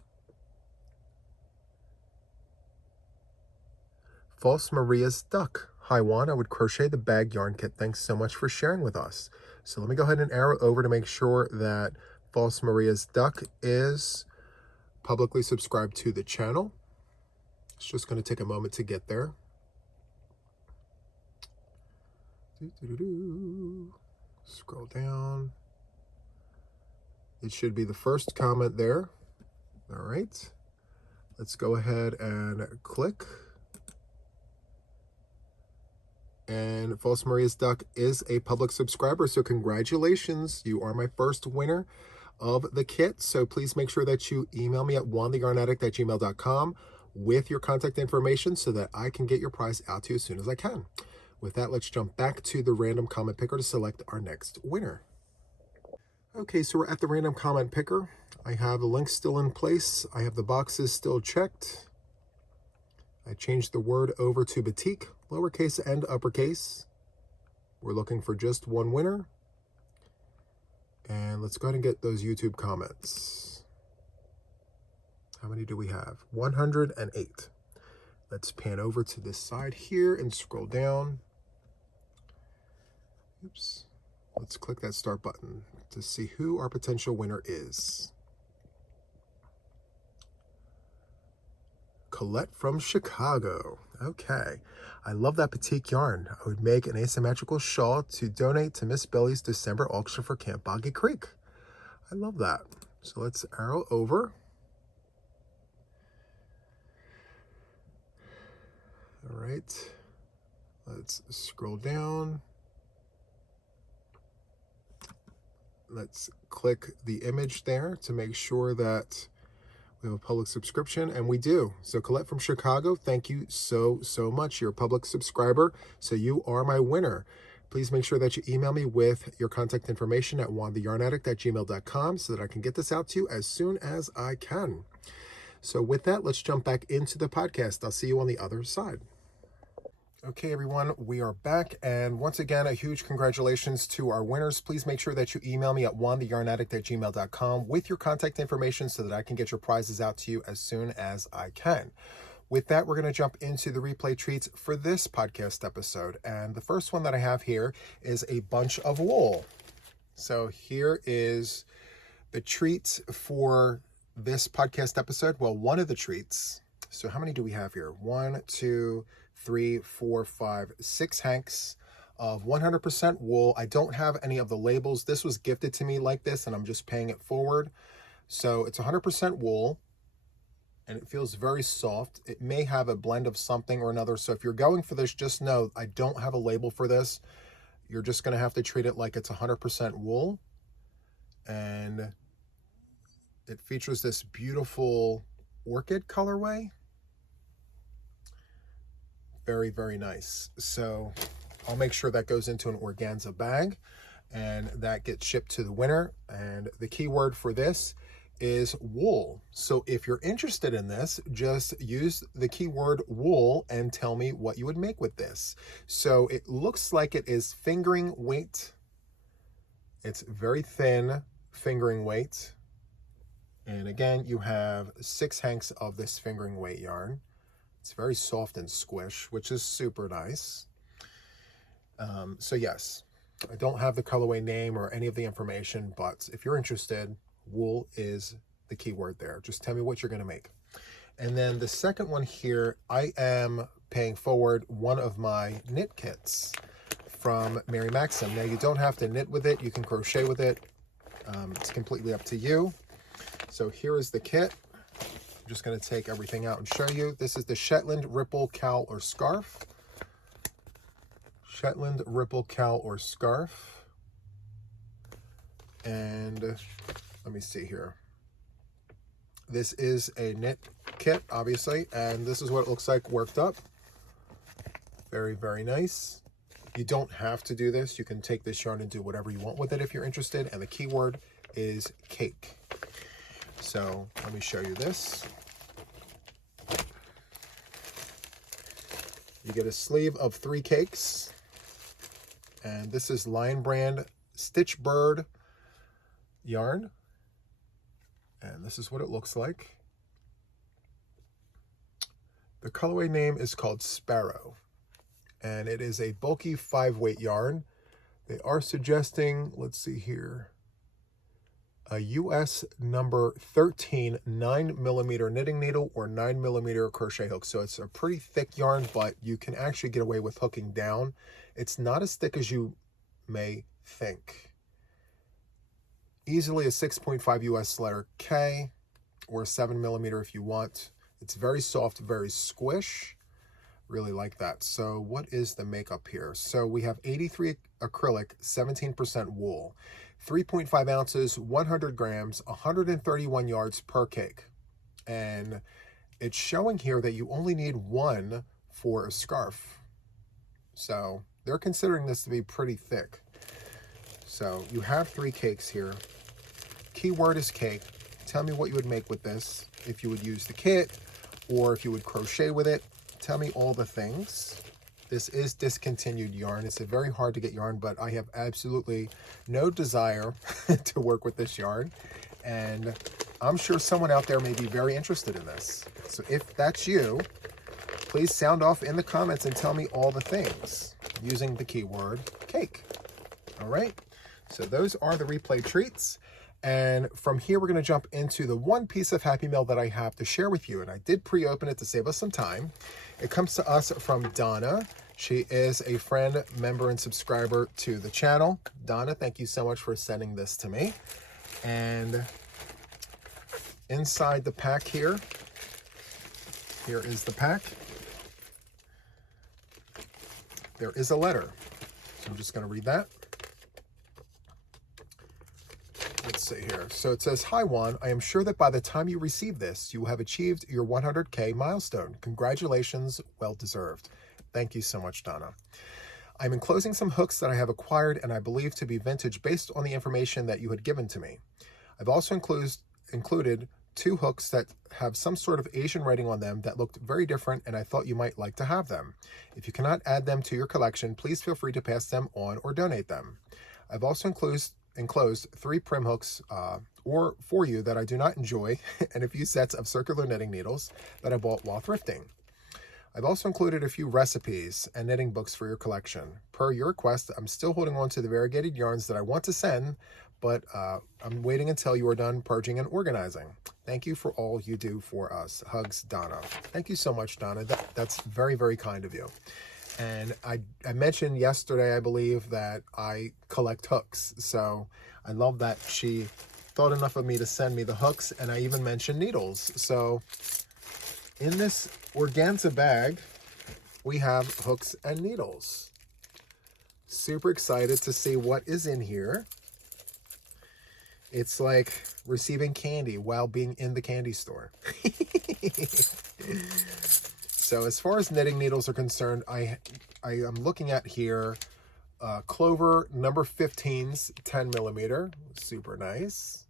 False Maria's Duck. Hi, Juan. I would crochet the bag yarn kit. Thanks so much for sharing with us. So let me go ahead and arrow over to make sure that False Maria's Duck is publicly subscribed to the channel. It's just going to take a moment to get there. Scroll down. It should be the first comment there. All right. Let's go ahead and click. And False Maria's Duck is a public subscriber, so congratulations. You are my first winner of the kit. So please make sure that you email me at JuanTheYarnAddict@gmail.com with your contact information so that I can get your prize out to you as soon as I can. With that, let's jump back to the random comment picker to select our next winner. Okay, so we're at the random comment picker. I have the links still in place. I have the boxes still checked. I changed the word over to batik, lowercase and uppercase. We're looking for just one winner. And let's go ahead and get those YouTube comments. How many do we have? 108. Let's pan over to this side here and scroll down. Oops. Let's click that start button to see who our potential winner is. Colette from Chicago. Okay. I love that batik yarn. I would make an asymmetrical shawl to donate to Miss Billy's December auction for Camp Boggy Creek. I love that. So let's arrow over. All right. Let's scroll down. Let's click the image there to make sure that we have a public subscription, and we do. So Colette from Chicago, thank you so much. You're a public subscriber, so you are my winner. Please make sure that you email me with your contact information at JuanTheYarnAddict@gmail.com so that I can get this out to you as soon as I can. So with that, let's jump back into the podcast. I'll see you on the other side. Okay, everyone, we are back, and once again, a huge congratulations to our winners. Please make sure that you email me at JuanTheYarnAddict@gmail.com with your contact information so that I can get your prizes out to you as soon as I can. With that, we're going to jump into the replay treats for this podcast episode, and the first one that I have here is a bunch of wool. So here is the treats for this podcast episode. Well, one of the treats. So how many do we have here? 1, 2, 3, 4, 5, 6 hanks of 100% wool. I don't have any of the labels. This was gifted to me like this, and I'm just paying it forward. So it's 100% wool, and it feels very soft. It may have a blend of something or another. So if you're going for this, just know I don't have a label for this. You're just going to have to treat it like it's 100% wool. And it features this beautiful orchid colorway. Very, very nice. So I'll make sure that goes into an organza bag and that gets shipped to the winner. And the keyword for this is wool. So if you're interested in this, just use the keyword wool and tell me what you would make with this. So it looks like it is fingering weight. It's very thin fingering weight. And again, you have 6 hanks of this fingering weight yarn. It's very soft and squish, which is super nice. So yes, I don't have the colorway name or any of the information, but if you're interested, wool is the key word there. Just tell me what you're going to make. And then the second one here, I am paying forward one of my knit kits from Mary Maxim. Now, you don't have to knit with it. You can crochet with it. It's completely up to you. So here is the kit. I'm just going to take everything out and show you. This is the Shetland Ripple Cowl or Scarf. Shetland Ripple Cowl or Scarf. And let me see here. This is a knit kit, obviously, and this is what it looks like worked up. Very, very nice. You don't have to do this. You can take this yarn and do whatever you want with it if you're interested, and the keyword is cake. So let me show you this. You get a sleeve of 3 cakes, and this is Lion Brand Stitch Bird yarn, and this is what it looks like. The colorway name is called Sparrow, and it is a bulky 5-weight yarn. They are suggesting, let's see here, a US number 13 9mm knitting needle or 9mm crochet hook. So it's a pretty thick yarn, but you can actually get away with hooking down. It's not as thick as you may think. Easily a 6.5 US letter K or 7mm if you want. It's very soft, very squish. Really like that. So what is the makeup here? So we have 83 acrylic, 17% wool, 3.5 ounces, 100 grams, 131 yards per cake. And it's showing here that you only need 1 for a scarf. So they're considering this to be pretty thick. So you have 3 cakes here. Keyword is cake. Tell me what you would make with this. If you would use the kit or if you would crochet with it. Tell me all the things. This is discontinued yarn. It's a very hard to get yarn, but I have absolutely no desire to work with this yarn. And I'm sure someone out there may be very interested in this. So if that's you, please sound off in the comments and tell me all the things using the keyword cake. All right. So those are the replay treats. And from here, we're going to jump into the one piece of Happy Mail that I have to share with you. And I did pre-open it to save us some time. It comes to us from Donna. She is a friend, member, and subscriber to the channel. Donna, thank you so much for sending this to me. And inside the pack here is the pack. There is a letter. So I'm just going to read that. Let's see here. So it says, "Hi Juan, I am sure that by the time you receive this, you will have achieved your 100K milestone. Congratulations, well deserved." Thank you so much, Donna. I'm enclosing some hooks that I have acquired and I believe to be vintage based on the information that you had given to me. I've also included 2 hooks that have some sort of Asian writing on them that looked very different, and I thought you might like to have them. If you cannot add them to your collection, please feel free to pass them on or donate them. I've also enclosed 3 prim hooks or for you that I do not enjoy, and a few sets of circular knitting needles that I bought while thrifting. I've also included a few recipes and knitting books for your collection. Per your request, I'm still holding on to the variegated yarns that I want to send, but I'm waiting until you are done purging and organizing. Thank you for all you do for us. Hugs, Donna. Thank you so much, Donna. That's very, very kind of you. And I mentioned yesterday, I believe, that I collect hooks. So I love that she thought enough of me to send me the hooks, and I even mentioned needles. So in this organza bag, we have hooks and needles. Super excited to see what is in here. It's like receiving candy while being in the candy store. So as far as knitting needles are concerned, I am looking at here Clover number 15's 10 millimeter, super nice.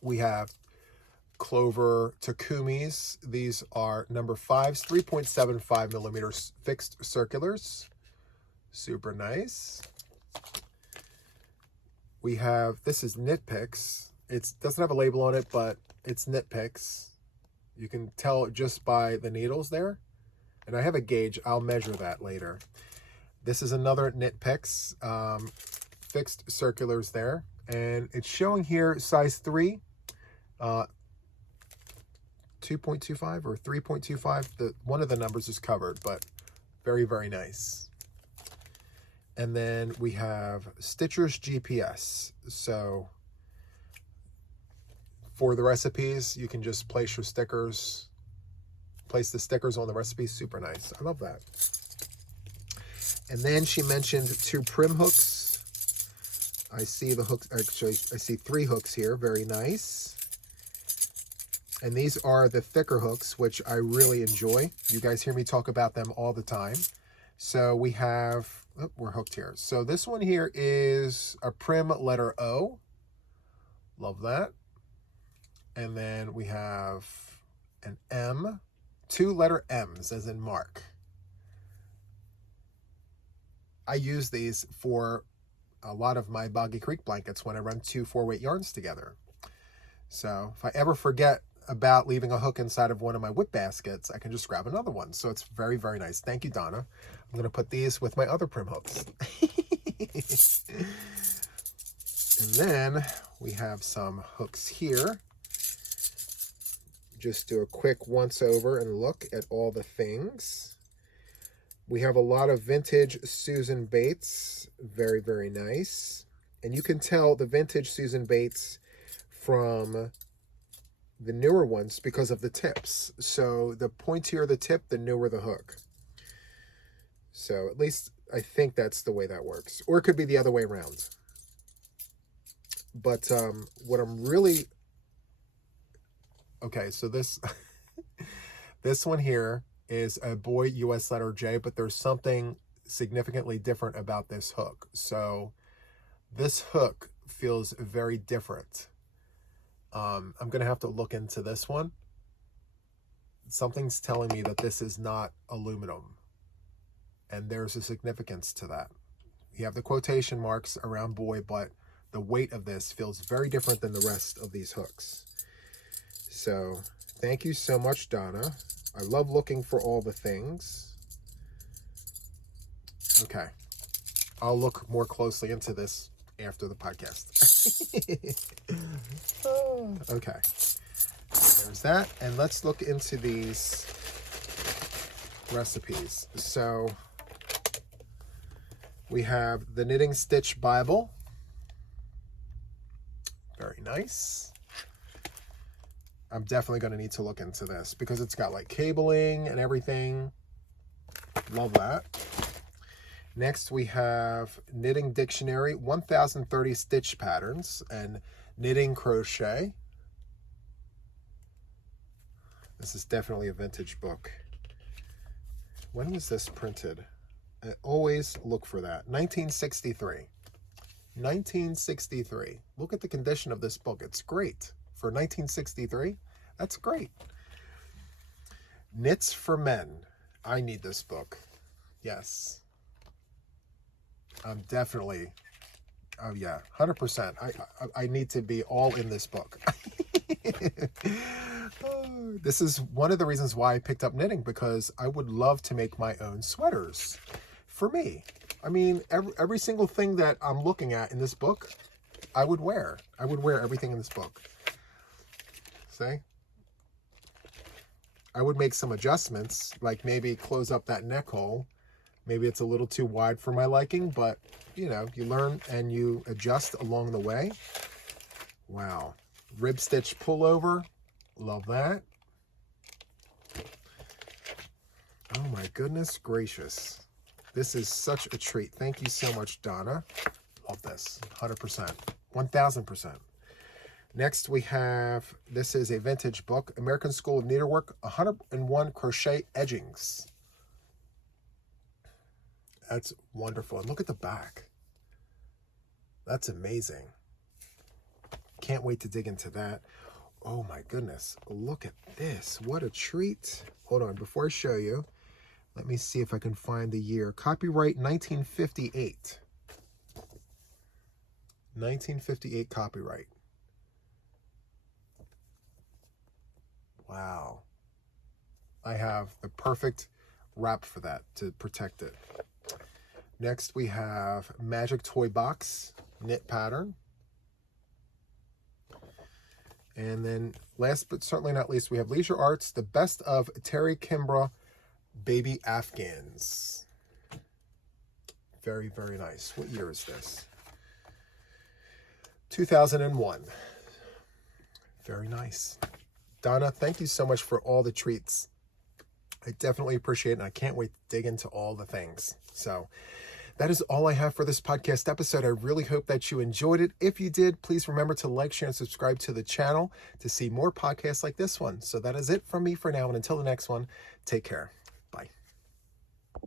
We have Clover Takumi's. These are number 5's 3.75 millimeters fixed circulars, super nice. We have, this is Knit Picks. It doesn't have a label on it, but it's Knit Picks. You can tell just by the needles there. And I have a gauge. I'll measure that later. This is another Knit Picks, fixed circulars there. And it's showing here size 3, 2.25 or 3.25. One of the numbers is covered, but very, very nice. And then we have Stitcher's GPS. So for the recipes, you can just place your stickers, place the stickers on the recipes. Super nice. I love that. And then she mentioned 2 prim hooks. I see the hooks, actually, I see 3 hooks here. Very nice. And these are the thicker hooks, which I really enjoy. You guys hear me talk about them all the time. So we have, oh, we're hooked here. So this one here is a prim letter O. Love that. And then we have an M, 2 letter M's as in Mark. I use these for a lot of my Boggy Creek blankets when I run 2 4-weight yarns together. So if I ever forget about leaving a hook inside of one of my whip baskets, I can just grab another one. So it's very, very nice. Thank you, Donna. I'm going to put these with my other prim hooks. And then we have some hooks here. Just do a quick once over and look at all the things. We have a lot of vintage Susan Bates. Very, very nice. And you can tell the vintage Susan Bates from the newer ones because of the tips. So the pointier the tip, the newer the hook. So at least I think that's the way that works. Or it could be the other way around. But what I'm really... Okay, so this this one here is a boy US letter J, but there's something significantly different about this hook. So this hook feels very different. I'm going to have to look into this one. Something's telling me that this is not aluminum. And there's a significance to that. You have the quotation marks around boy, but the weight of this feels very different than the rest of these hooks. So thank you so much, Donna. I love looking for all the things. Okay. I'll look more closely into this after the podcast. Okay. There's that. And let's look into these recipes. So we have the Knitting Stitch Bible. Very nice. I'm definitely going to need to look into this because it's got like cabling and everything. Love that. Next we have Knitting Dictionary, 1030 stitch patterns and knitting crochet. This is definitely a vintage book. When was this printed? I always look for that. 1963. 1963. Look at the condition of this book. It's great. for 1963. That's great. Knits for Men. I need this book. Yes. I'm definitely, oh yeah, 100%. I need to be all in this book. This is one of the reasons why I picked up knitting, because I would love to make my own sweaters for me. I mean, every single thing that I'm looking at in this book, I would wear. I would wear everything in this book. See? I would make some adjustments, like maybe close up that neck hole. Maybe it's a little too wide for my liking, but you know, you learn and you adjust along the way. Wow. Rib stitch pullover. Love that. Oh my goodness gracious. This is such a treat. Thank you so much, Donna. Love this. 100%. 1000%. Next we have, this is a vintage book, American School of Needlework, 101 Crochet Edgings. That's wonderful. And look at the back. That's amazing. Can't wait to dig into that. Oh my goodness. Look at this. What a treat. Hold on. Before I show you, let me see if I can find the year. Copyright 1958. 1958 copyright. Wow. I have the perfect wrap for that to protect it. Next we have Magic Toy Box knit pattern. And then last but certainly not least, we have Leisure Arts, the best of Terry Kimbrough baby Afghans. Very, very nice. What year is this? 2001. Very nice. Donna, thank you so much for all the treats. I definitely appreciate it, and I can't wait to dig into all the things. So that is all I have for this podcast episode. I really hope that you enjoyed it. If you did, please remember to like, share, and subscribe to the channel to see more podcasts like this one. So that is it from me for now, and until the next one, take care.